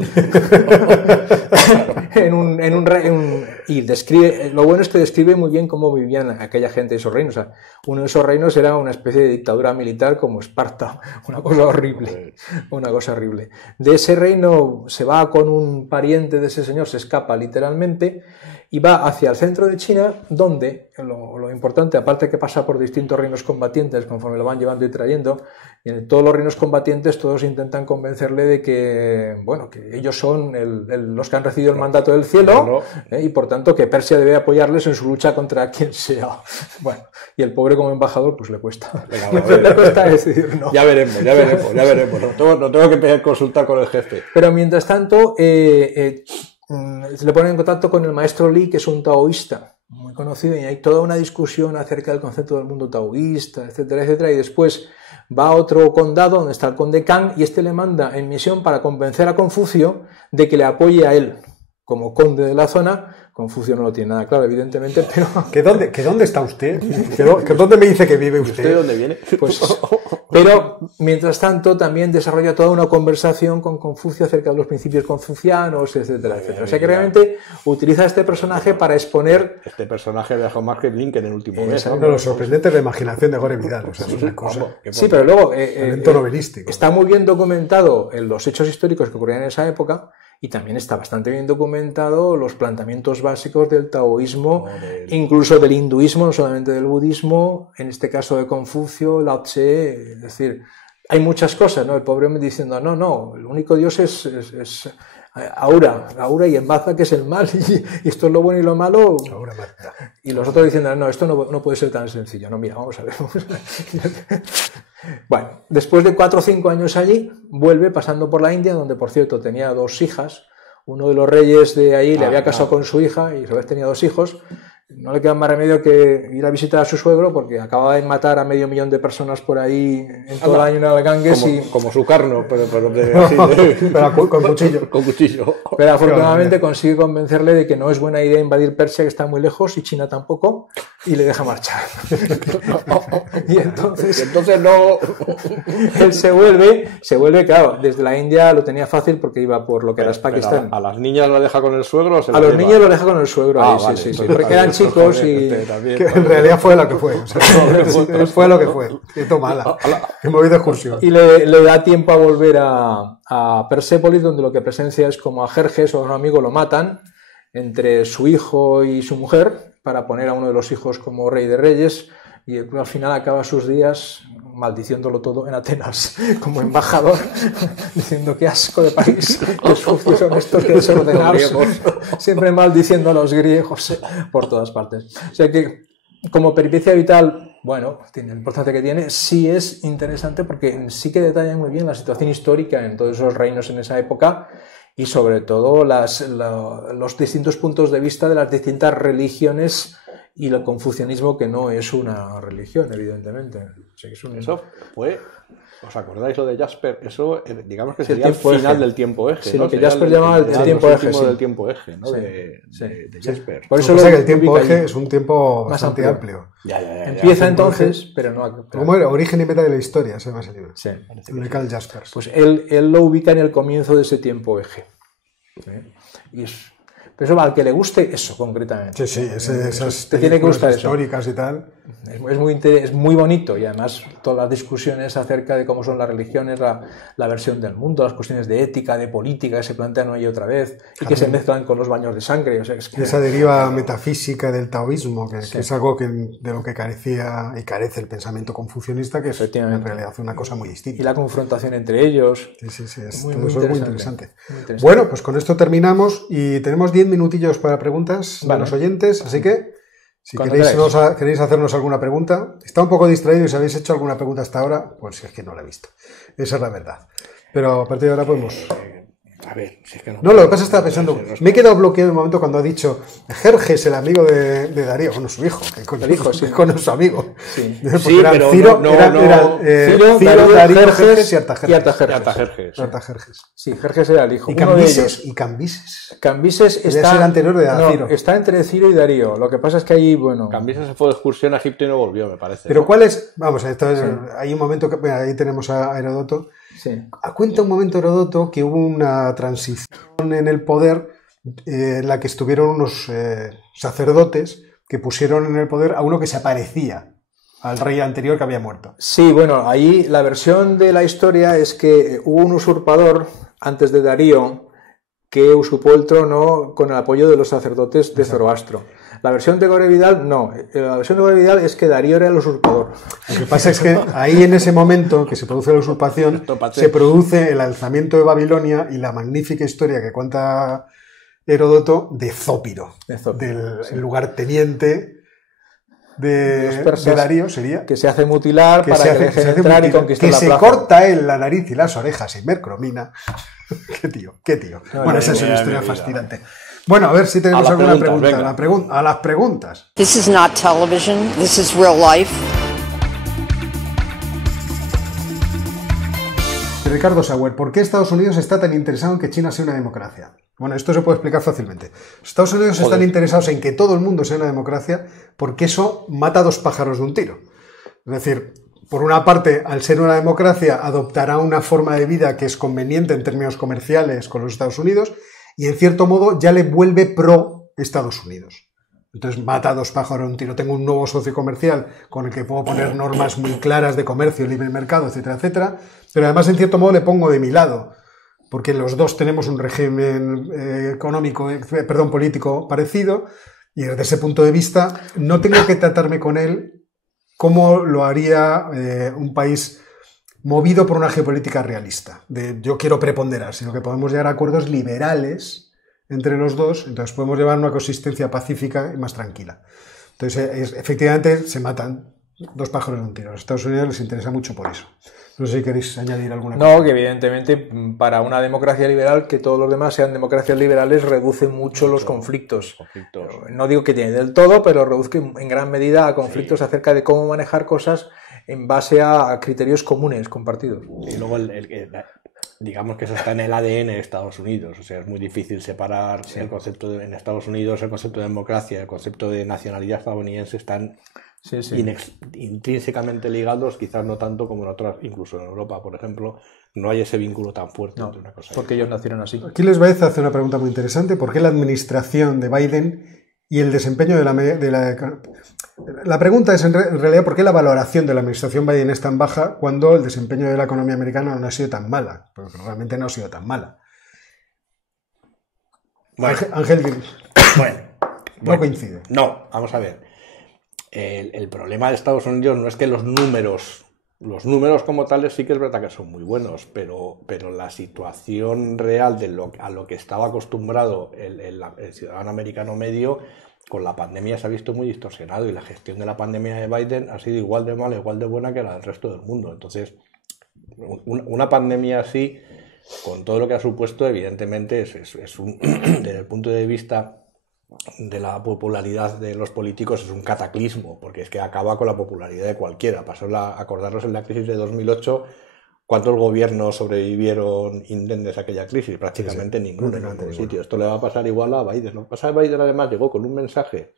Y describe, lo bueno es que describe muy bien cómo vivían aquella gente de esos reinos. O sea, uno de esos reinos era una especie de dictadura militar como Esparta, una cosa horrible, una cosa horrible. De ese reino se va con un pariente de ese señor, se escapa literalmente y va hacia el centro de China, donde lo importante, aparte que pasa por distintos reinos combatientes conforme lo van llevando y trayendo, y en todos los reinos combatientes todos intentan convencerle de que, bueno, que ellos son los que han recibido el mandato del cielo, y por tanto que Persia debe apoyarles en su lucha contra quien sea. Bueno, y el pobre como embajador pues le cuesta. Venga, le cuesta decidir no. Ya veremos. No tengo que consultar con el jefe. Pero mientras tanto se le ponen en contacto con el maestro Li, que es un taoísta muy conocido, y hay toda una discusión acerca del concepto del mundo taoísta, etcétera, etcétera, y después va a otro condado donde está el conde Kang y le manda en misión para convencer a Confucio de que le apoye a él como conde de la zona. Confucio no lo tiene nada claro, evidentemente, pero... ¿Que dónde está usted? ¿Que dónde me dice que vive usted? ¿De dónde viene? Pues, pero, mientras tanto, también desarrolla toda una conversación con Confucio acerca de los principios confucianos, etcétera, etcétera. O sea que realmente utiliza a este personaje para exponer... Este personaje dejó más que Link en el último mes. No, lo sorprendente es la imaginación de Gore Vidal. O sea, es una cosa... Sí, pero luego... talento novelístico. Está muy bien documentado en los hechos históricos que ocurrían en esa época. Y también está bastante bien documentado los planteamientos básicos del taoísmo, incluso del hinduismo, no solamente del budismo, en este caso de Confucio, Lao Tse, es decir, hay muchas cosas, ¿no? El pobre hombre diciendo, no, el único Dios es Aura y Enbaza, que es el mal, y esto es lo bueno y lo malo. Y los otros diciendo, no, esto no puede ser tan sencillo. No, mira, vamos a ver. Bueno, después de 4 o 5 años allí, vuelve pasando por la India, donde por cierto tenía 2 hijas. Uno de los reyes de ahí le había casado con su hija y a su vez tenía 2 hijos. No le queda más remedio que ir a visitar a su suegro porque acababa de matar a 500.000 de personas por ahí en todo el año en el Ganges. Como su carno, pero con cuchillo. Con cuchillo. Pero afortunadamente consigue convencerle de que no es buena idea invadir Persia, que está muy lejos, y China tampoco, y le deja marchar. Y entonces no. Él se vuelve, claro, desde la India lo tenía fácil porque iba por lo que era Pakistán. ¿A las niñas lo deja con el suegro o se a los niños lo deja con el suegro ahí, vale, sí. Porque eran chicos y... Que en realidad fue lo que fue. O sea, fue lo que fue. Qué mala. Que me voy de excursión. Y le da tiempo a volver a Persépolis, donde lo que presencia es como a Jerjes o a un amigo lo matan entre su hijo y su mujer para poner a uno de los hijos como rey de reyes, y al final acaba sus días maldiciéndolo todo en Atenas como embajador, diciendo qué asco de país, qué sucios son estos, que desordenados, siempre maldiciendo a los griegos por todas partes. O sea que como peripecia vital, bueno, tiene la importancia que tiene, sí es interesante porque sí que detalla muy bien la situación histórica en todos esos reinos en esa época, y sobre todo los distintos puntos de vista de las distintas religiones y el confucianismo, que no es una religión, evidentemente. O sea, que es Eso fue... ¿Os acordáis lo de Jasper? Eso, digamos que sería el final del tiempo eje. Sí, ¿no? lo que Jasper llamaba el tiempo eje. Sí. Del tiempo eje, ¿no? Sí. De Jasper. Por eso que el tiempo eje es un tiempo bastante amplio. Ya. Empieza entonces, pero no... ¿Cómo era? Origen y meta de la historia, se llama ese libro. Sí. De Carl Jaspers. Pues él lo ubica en el comienzo de ese tiempo eje. Y es... Pero eso, al que le guste eso, concretamente. Sí, esas te tiene que gustar históricas y tal. Es muy bonito, y además todas las discusiones acerca de cómo son las religiones, la versión del mundo, las cuestiones de ética, de política que se plantean una y otra vez y que se mezclan con los baños de sangre. O sea, es que... Esa deriva metafísica del taoísmo, que es algo de lo que carecía y carece el pensamiento confucianista, que es en realidad una cosa muy distinta. Y la confrontación entre ellos. Sí, eso es muy interesante. Bueno, pues con esto terminamos y tenemos 10 minutillos para preguntas de los oyentes, así que si queréis hacernos alguna pregunta. Está un poco distraído y si habéis hecho alguna pregunta hasta ahora, pues es que no la he visto. Esa es la verdad. Pero a partir de ahora podemos... A ver, si es que No, lo que pasa es que estaba pensando, me he quedado bloqueado en el momento cuando ha dicho Jerjes, el amigo de Darío, bueno, su hijo, que con, El hijo, sí. con su amigo. Sí. Sí, pero Ciro, no, Ciro, Darío, Jerjes y Artajerjes. Artajerjes. Sí, Jerjes era el hijo. Y Uno de ellos. Cambises. Cambises Debe está, ser anterior de Ciro. Está entre Ciro y Darío. Lo que pasa es que ahí, bueno... Cambises se fue de excursión a Egipto y no volvió, me parece. Pero ¿cuál es? Vamos, esto es, hay un momento que... Mira, ahí tenemos a Heródoto. Sí. Cuenta un momento Heródoto que hubo una transición en el poder en la que estuvieron unos sacerdotes que pusieron en el poder a uno que se parecía al rey anterior que había muerto. Sí, bueno, ahí la versión de la historia es que hubo un usurpador antes de Darío que usurpó el trono con el apoyo de los sacerdotes de Zoroastro. La versión de Gore Vidal, no. La versión de Gore Vidal es que Darío era el usurpador. Lo que pasa es que ahí en ese momento que se produce la usurpación, se produce el alzamiento de Babilonia y la magnífica historia que cuenta Heródoto de Zópiro, del lugarteniente de Darío, sería. Que se hace mutilar para que deje entrar y conquistar la plaza. Que se corta él la nariz y las orejas en mercromina. Qué tío, qué tío. Bueno, esa es una historia fascinante. Bueno, a ver si tenemos alguna pregunta. A las preguntas. This is not television, this is real life. Ricardo Sauer, ¿por qué Estados Unidos está tan interesado en que China sea una democracia? Bueno, esto se puede explicar fácilmente. Estados Unidos están interesados en que todo el mundo sea una democracia porque eso mata a dos pájaros de un tiro. Es decir, por una parte, al ser una democracia, adoptará una forma de vida que es conveniente en términos comerciales con los Estados Unidos y, en cierto modo, ya le vuelve pro Estados Unidos. Entonces, mata a dos pájaros de un tiro. Tengo un nuevo socio comercial con el que puedo poner normas muy claras de comercio, libre mercado, etcétera, etcétera. Pero además, en cierto modo, le pongo de mi lado, porque los dos tenemos un régimen político parecido y desde ese punto de vista no tengo que tratarme con él como lo haría un país movido por una geopolítica realista, de yo quiero preponderar, sino que podemos llegar a acuerdos liberales entre los dos, entonces podemos llevar una coexistencia pacífica y más tranquila. Entonces, efectivamente, se matan dos pájaros de un tiro. A los Estados Unidos les interesa mucho por eso. No sé si queréis añadir alguna cosa. No, que evidentemente para una democracia liberal, que todos los demás sean democracias liberales, reduce mucho los conflictos. No digo que tiene del todo, pero reduce en gran medida a conflictos acerca de cómo manejar cosas en base a criterios comunes, compartidos. Y luego digamos que eso está en el ADN de Estados Unidos, o sea, es muy difícil separar el concepto en Estados Unidos, el concepto de democracia, el concepto de nacionalidad estadounidense están intrínsecamente ligados, quizás no tanto como en otras, incluso en Europa, por ejemplo, no hay ese vínculo tan fuerte entre una cosa porque ellos nacieron así. Aquí les hace una pregunta muy interesante: ¿por qué la administración de Biden y el desempeño de la pregunta es en realidad ¿por qué la valoración de la administración Biden es tan baja cuando el desempeño de la economía americana no ha sido tan mala? Porque realmente no ha sido tan mala. Bueno, Ángel, no coincide. No, vamos a ver. El problema de Estados Unidos no es que los números como tales sí que es verdad que son muy buenos, pero la situación real a lo que estaba acostumbrado el ciudadano americano medio con la pandemia se ha visto muy distorsionado, y la gestión de la pandemia de Biden ha sido igual de mala, igual de buena que la del resto del mundo. Entonces, una pandemia así, con todo lo que ha supuesto, evidentemente desde el punto de vista de la popularidad de los políticos, es un cataclismo, porque es que acaba con la popularidad de cualquiera. Acordarnos en la crisis de 2008, ¿cuántos gobiernos sobrevivieron indemnes a aquella crisis? Prácticamente ninguno en ningún sitio. Esto le va a pasar igual a Biden. Lo que pasa es que Biden además llegó con un mensaje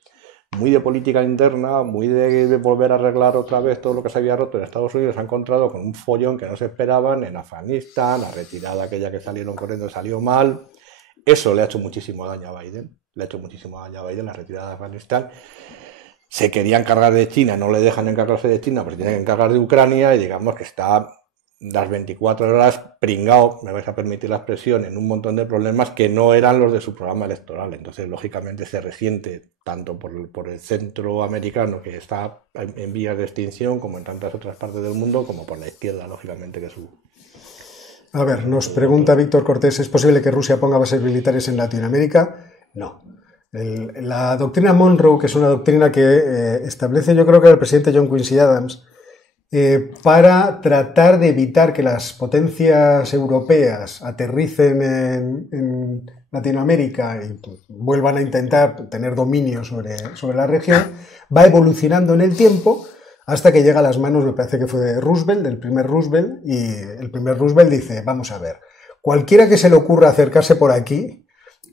muy de política interna, muy de volver a arreglar otra vez todo lo que se había roto en Estados Unidos. Se ha encontrado con un follón que no se esperaban en Afganistán, la retirada aquella que salieron corriendo salió mal. Eso le ha hecho muchísimo daño a Biden. La retirada de Afganistán. Se quería encargar de China, no le dejan encargarse de China, pues tiene que encargar de Ucrania, y digamos que está las 24 horas pringao, me vais a permitir la expresión, en un montón de problemas que no eran los de su programa electoral. Entonces, lógicamente, se resiente tanto por el centro americano, que está en vías de extinción, como en tantas otras partes del mundo, como por la izquierda, lógicamente, que su... A ver, nos pregunta Víctor Cortés: ¿es posible que Rusia ponga bases militares en Latinoamérica? No. La doctrina Monroe, que es una doctrina que establece, yo creo que el presidente John Quincy Adams, para tratar de evitar que las potencias europeas aterricen en Latinoamérica y vuelvan a intentar tener dominio sobre la región, va evolucionando en el tiempo hasta que llega a las manos, me parece que fue de Roosevelt, del primer Roosevelt, y el primer Roosevelt dice, vamos a ver, cualquiera que se le ocurra acercarse por aquí,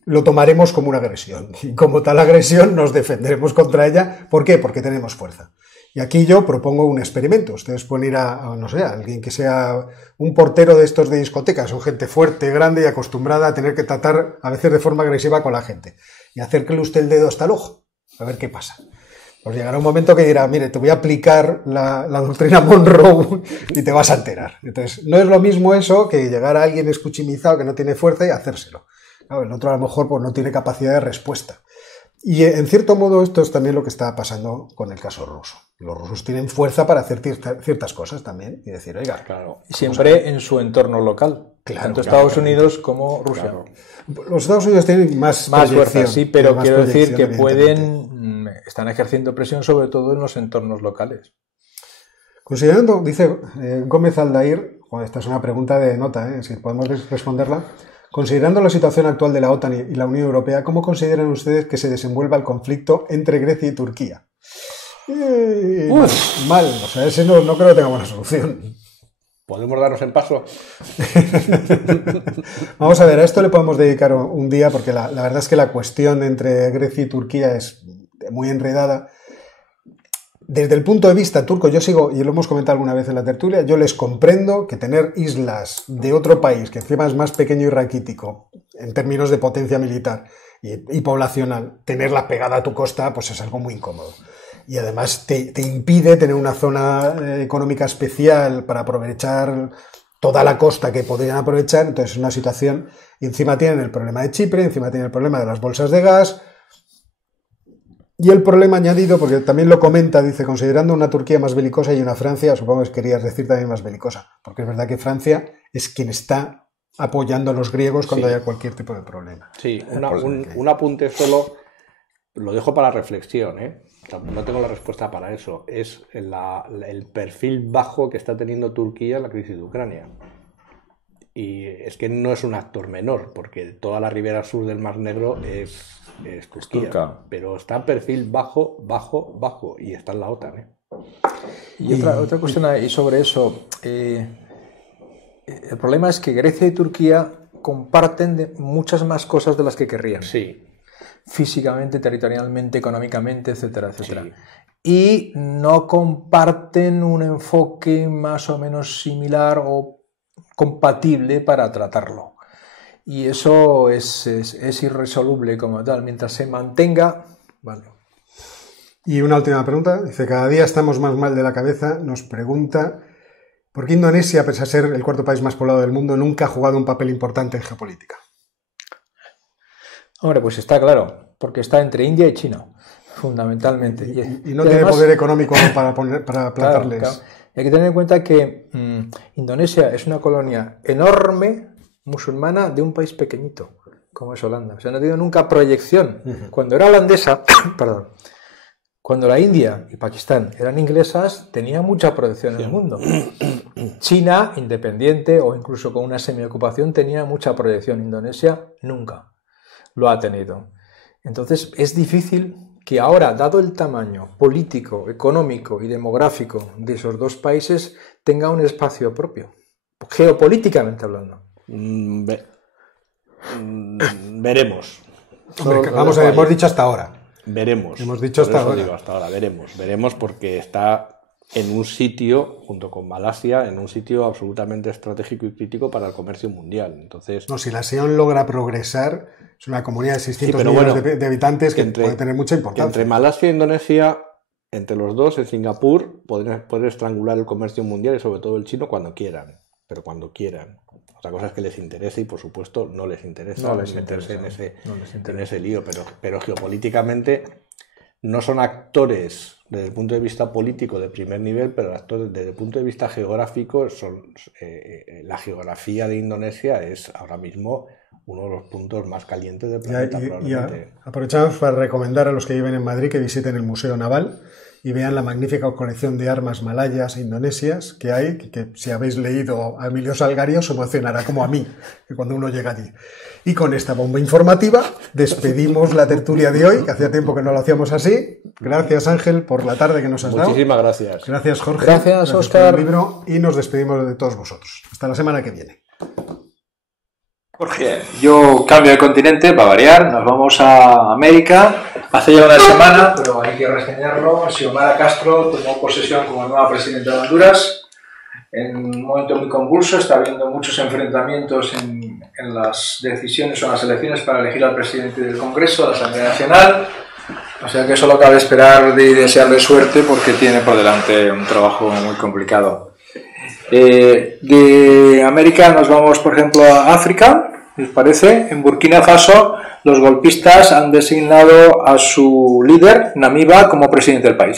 lo tomaremos como una agresión. Y como tal agresión nos defenderemos contra ella. ¿Por qué? Porque tenemos fuerza. Y aquí yo propongo un experimento. Ustedes pueden ir no sé, a alguien que sea un portero de estos de discotecas, son gente fuerte, grande y acostumbrada a tener que tratar a veces de forma agresiva con la gente. Y acérquele usted el dedo hasta el ojo, a ver qué pasa. Pues llegará un momento que dirá, mire, te voy a aplicar la doctrina Monroe y te vas a enterar. Entonces, no es lo mismo eso que llegar a alguien escuchimizado que no tiene fuerza y hacérselo. Claro, el otro a lo mejor pues, no tiene capacidad de respuesta. Y en cierto modo esto es también lo que está pasando con el caso ruso. Los rusos tienen fuerza para hacer ciertas cosas también y decir, oiga, claro, siempre en su entorno local, claro, tanto Estados Unidos como Rusia. Claro. Los Estados Unidos tienen más fuerza, sí, pero quiero decir que están ejerciendo presión sobre todo en los entornos locales. Considerando, dice Gómez Aldair, esta es una pregunta de nota, si podemos responderla. Considerando la situación actual de la OTAN y la Unión Europea, ¿cómo consideran ustedes que se desenvuelva el conflicto entre Grecia y Turquía? Mal, o sea, ese no creo que tenga buena solución. ¿Podemos darnos en paso? Vamos a ver, a esto le podemos dedicar un día porque la verdad es que la cuestión entre Grecia y Turquía es muy enredada. Desde el punto de vista turco, yo sigo, y lo hemos comentado alguna vez en la tertulia, yo les comprendo que tener islas de otro país, que encima es más pequeño y raquítico, en términos de potencia militar y poblacional, tenerla pegada a tu costa, pues es algo muy incómodo. Y además te impide tener una zona económica especial para aprovechar toda la costa que podrían aprovechar, entonces es una situación, y encima tienen el problema de Chipre, encima tienen el problema de las bolsas de gas. Y el problema añadido, porque también lo comenta, dice, considerando una Turquía más belicosa y una Francia, supongo que querías decir también más belicosa, porque es verdad que Francia es quien está apoyando a los griegos cuando haya cualquier tipo de problema. Sí, un apunte solo, lo dejo para reflexión, no tengo la respuesta para eso, es el perfil bajo que está teniendo Turquía en la crisis de Ucrania. Y es que no es un actor menor, porque toda la ribera sur del Mar Negro es Turquía, pero está en perfil bajo, y está en la OTAN. Y otra cuestión ahí sobre eso, el problema es que Grecia y Turquía comparten muchas más cosas de las que querrían. Sí. Físicamente, territorialmente, económicamente, etcétera, etcétera. Sí. Y no comparten un enfoque más o menos similar o compatible para tratarlo. Y eso es irresoluble como tal. Mientras se mantenga, vale. Y una última pregunta. Dice, cada día estamos más mal de la cabeza. Nos pregunta, ¿por qué Indonesia, pese a ser el cuarto país más poblado del mundo, nunca ha jugado un papel importante en geopolítica? Hombre, pues está claro, porque está entre India y China, fundamentalmente. Y no tiene poder económico para plantarles. Claro. Hay que tener en cuenta que Indonesia es una colonia enorme, musulmana, de un país pequeñito, como es Holanda. O sea, no ha tenido nunca proyección. Cuando era holandesa, perdón, cuando la India y Pakistán eran inglesas, tenía mucha proyección en el mundo. China, independiente o incluso con una semiocupación, tenía mucha proyección. Indonesia nunca lo ha tenido. Entonces, es difícil que ahora, dado el tamaño político, económico y demográfico de esos dos países, tenga un espacio propio, geopolíticamente hablando. Veremos. Vamos a ver, hemos dicho hasta ahora. Veremos. Hemos dicho hasta ahora. Digo, hasta ahora. Veremos porque está en un sitio, junto con Malasia, en un sitio absolutamente estratégico y crítico para el comercio mundial. Entonces, no, si la ASEAN logra progresar, es una comunidad de 600 millones de habitantes que puede tener mucha importancia. Entre Malasia e Indonesia, entre los dos, en Singapur, pueden estrangular el comercio mundial y sobre todo el chino cuando quieran, pero cuando quieran. Otra cosa es que les interese y, por supuesto, no les interesa meterse en ese lío, pero geopolíticamente no son actores desde el punto de vista político de primer nivel, pero actores desde el punto de vista geográfico. La geografía de Indonesia es ahora mismo uno de los puntos más calientes del planeta. Aprovechamos para recomendar a los que viven en Madrid que visiten el Museo Naval, y vean la magnífica colección de armas malayas e indonesias que hay, que si habéis leído a Emilio Salgari os emocionará como a mí, que cuando uno llega allí. Y con esta bomba informativa despedimos la tertulia de hoy, que hacía tiempo que no lo hacíamos así. Gracias, Ángel, por la tarde que nos has dado. Muchísimas gracias. Gracias, Jorge. Gracias, Óscar. Por el libro, y nos despedimos de todos vosotros. Hasta la semana que viene. Jorge, yo cambio de continente para variar, nos vamos a América. Hace ya una semana, pero hay que reseñarlo, Xiomara Castro tomó posesión como nueva presidenta de Honduras en un momento muy convulso. Está habiendo muchos enfrentamientos en las decisiones o en las elecciones para elegir al presidente del Congreso, de la Asamblea Nacional. O sea que solo cabe esperar y desearle suerte porque tiene por delante un trabajo muy complicado. De América nos vamos, por ejemplo, a África, ¿les parece? En Burkina Faso los golpistas han designado a su líder, Namiba, como presidente del país.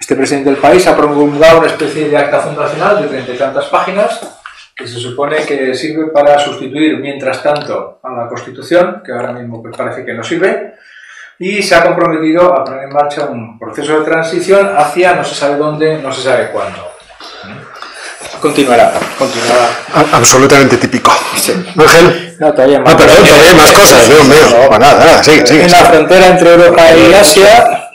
Este presidente del país ha promulgado una especie de acta fundacional de 30 y tantas páginas que se supone que sirve para sustituir, mientras tanto, a la Constitución, que ahora mismo pues parece que no sirve, y se ha comprometido a poner en marcha un proceso de transición hacia no se sabe dónde, no se sabe cuándo. Continuará. Absolutamente típico. Sí. Ángel. No, todavía más. Perdón, todavía hay más cosas. Dios mío. Para nada, sigue. En la frontera entre Europa y Asia,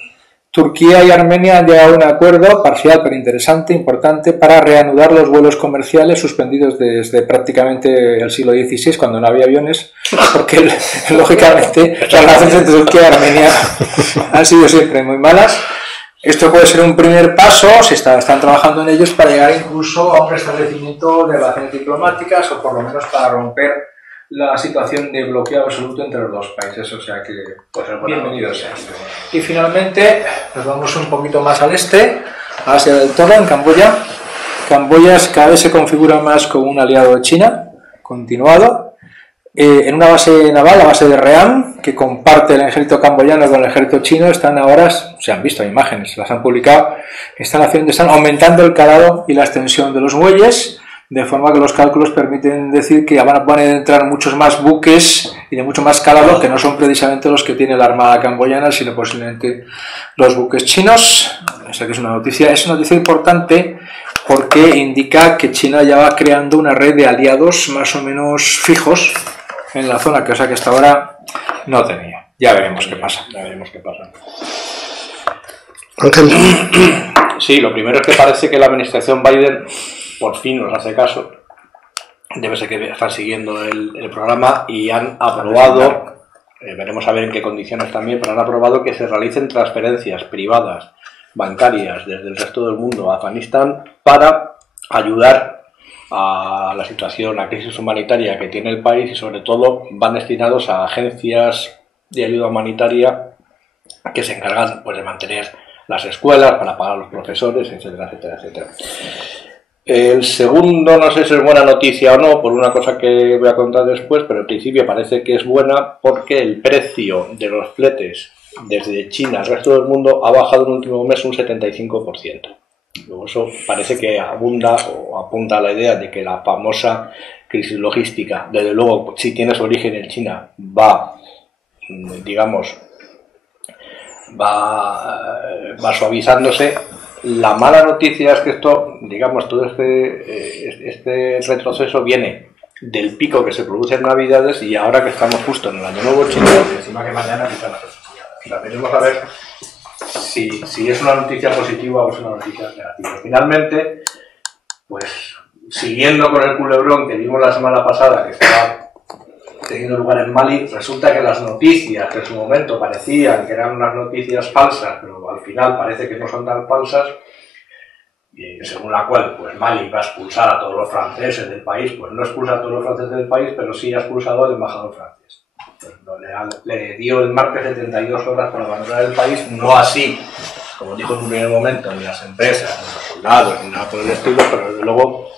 Turquía y Armenia han llegado a un acuerdo parcial pero interesante, importante, para reanudar los vuelos comerciales suspendidos desde prácticamente el siglo XVI, cuando no había aviones, porque lógicamente las relaciones entre Turquía y Armenia han sido siempre muy malas. Esto puede ser un primer paso, se están trabajando en ellos, para llegar incluso a un restablecimiento de relaciones diplomáticas, o por lo menos para romper la situación de bloqueo absoluto entre los dos países. O sea que, pues, bienvenidos sea. Y finalmente, nos vamos un poquito más al este, a Asia del Todo, en Camboya. Camboya cada vez se configura más como un aliado de China, continuado. En una base naval, la base de Ream, que comparte el ejército camboyano con el ejército chino, están ahora, se han visto imágenes, las han publicado, están aumentando el calado y la extensión de los muelles, de forma que los cálculos permiten decir que van a entrar muchos más buques y de mucho más calado, que no son precisamente los que tiene la Armada camboyana, sino posiblemente los buques chinos. O sea que es una noticia importante, porque indica que China ya va creando una red de aliados más o menos fijos en la zona, que hasta ahora no tenía. Ya veremos qué pasa. Sí, lo primero es que parece que la administración Biden por fin nos hace caso. Debe ser que están siguiendo el programa y han aprobado, veremos a ver en qué condiciones también, pero han aprobado que se realicen transferencias privadas, bancarias, desde el resto del mundo a Afganistán para ayudar a la situación, a la crisis humanitaria que tiene el país, y sobre todo van destinados a agencias de ayuda humanitaria que se encargan, pues, de mantener las escuelas, para pagar a los profesores, etcétera. El segundo, no sé si es buena noticia o no, por una cosa que voy a contar después, pero en principio parece que es buena, porque el precio de los fletes desde China al resto del mundo ha bajado en el último mes un 75%. Luego eso parece que abunda o apunta a la idea de que la famosa crisis logística, desde luego, si tiene su origen en China, va suavizándose. La mala noticia es que esto, todo este retroceso viene del pico que se produce en Navidades, y ahora que estamos justo en el Año Nuevo chino, encima que mañana empiezan las festividades. O sea, veremos a ver si es una noticia positiva o es una noticia negativa. Finalmente, pues, siguiendo con el culebrón que vimos la semana pasada, que estaba teniendo lugar en Mali, resulta que las noticias que en su momento parecían que eran unas noticias falsas, pero al final parece que no son tan falsas, y según la cual, pues, Mali va a expulsar a todos los franceses del país. Pues no expulsa a todos los franceses del país, pero sí ha expulsado al embajador francés. Pues le dio el martes 72 horas para abandonar el país, no así, como dijo en un primer momento, ni las empresas, ni los soldados, ni nada por el estilo, pero desde luego,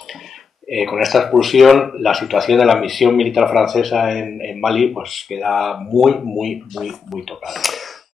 con esta expulsión, la situación de la misión militar francesa en Mali, pues, queda muy tocada.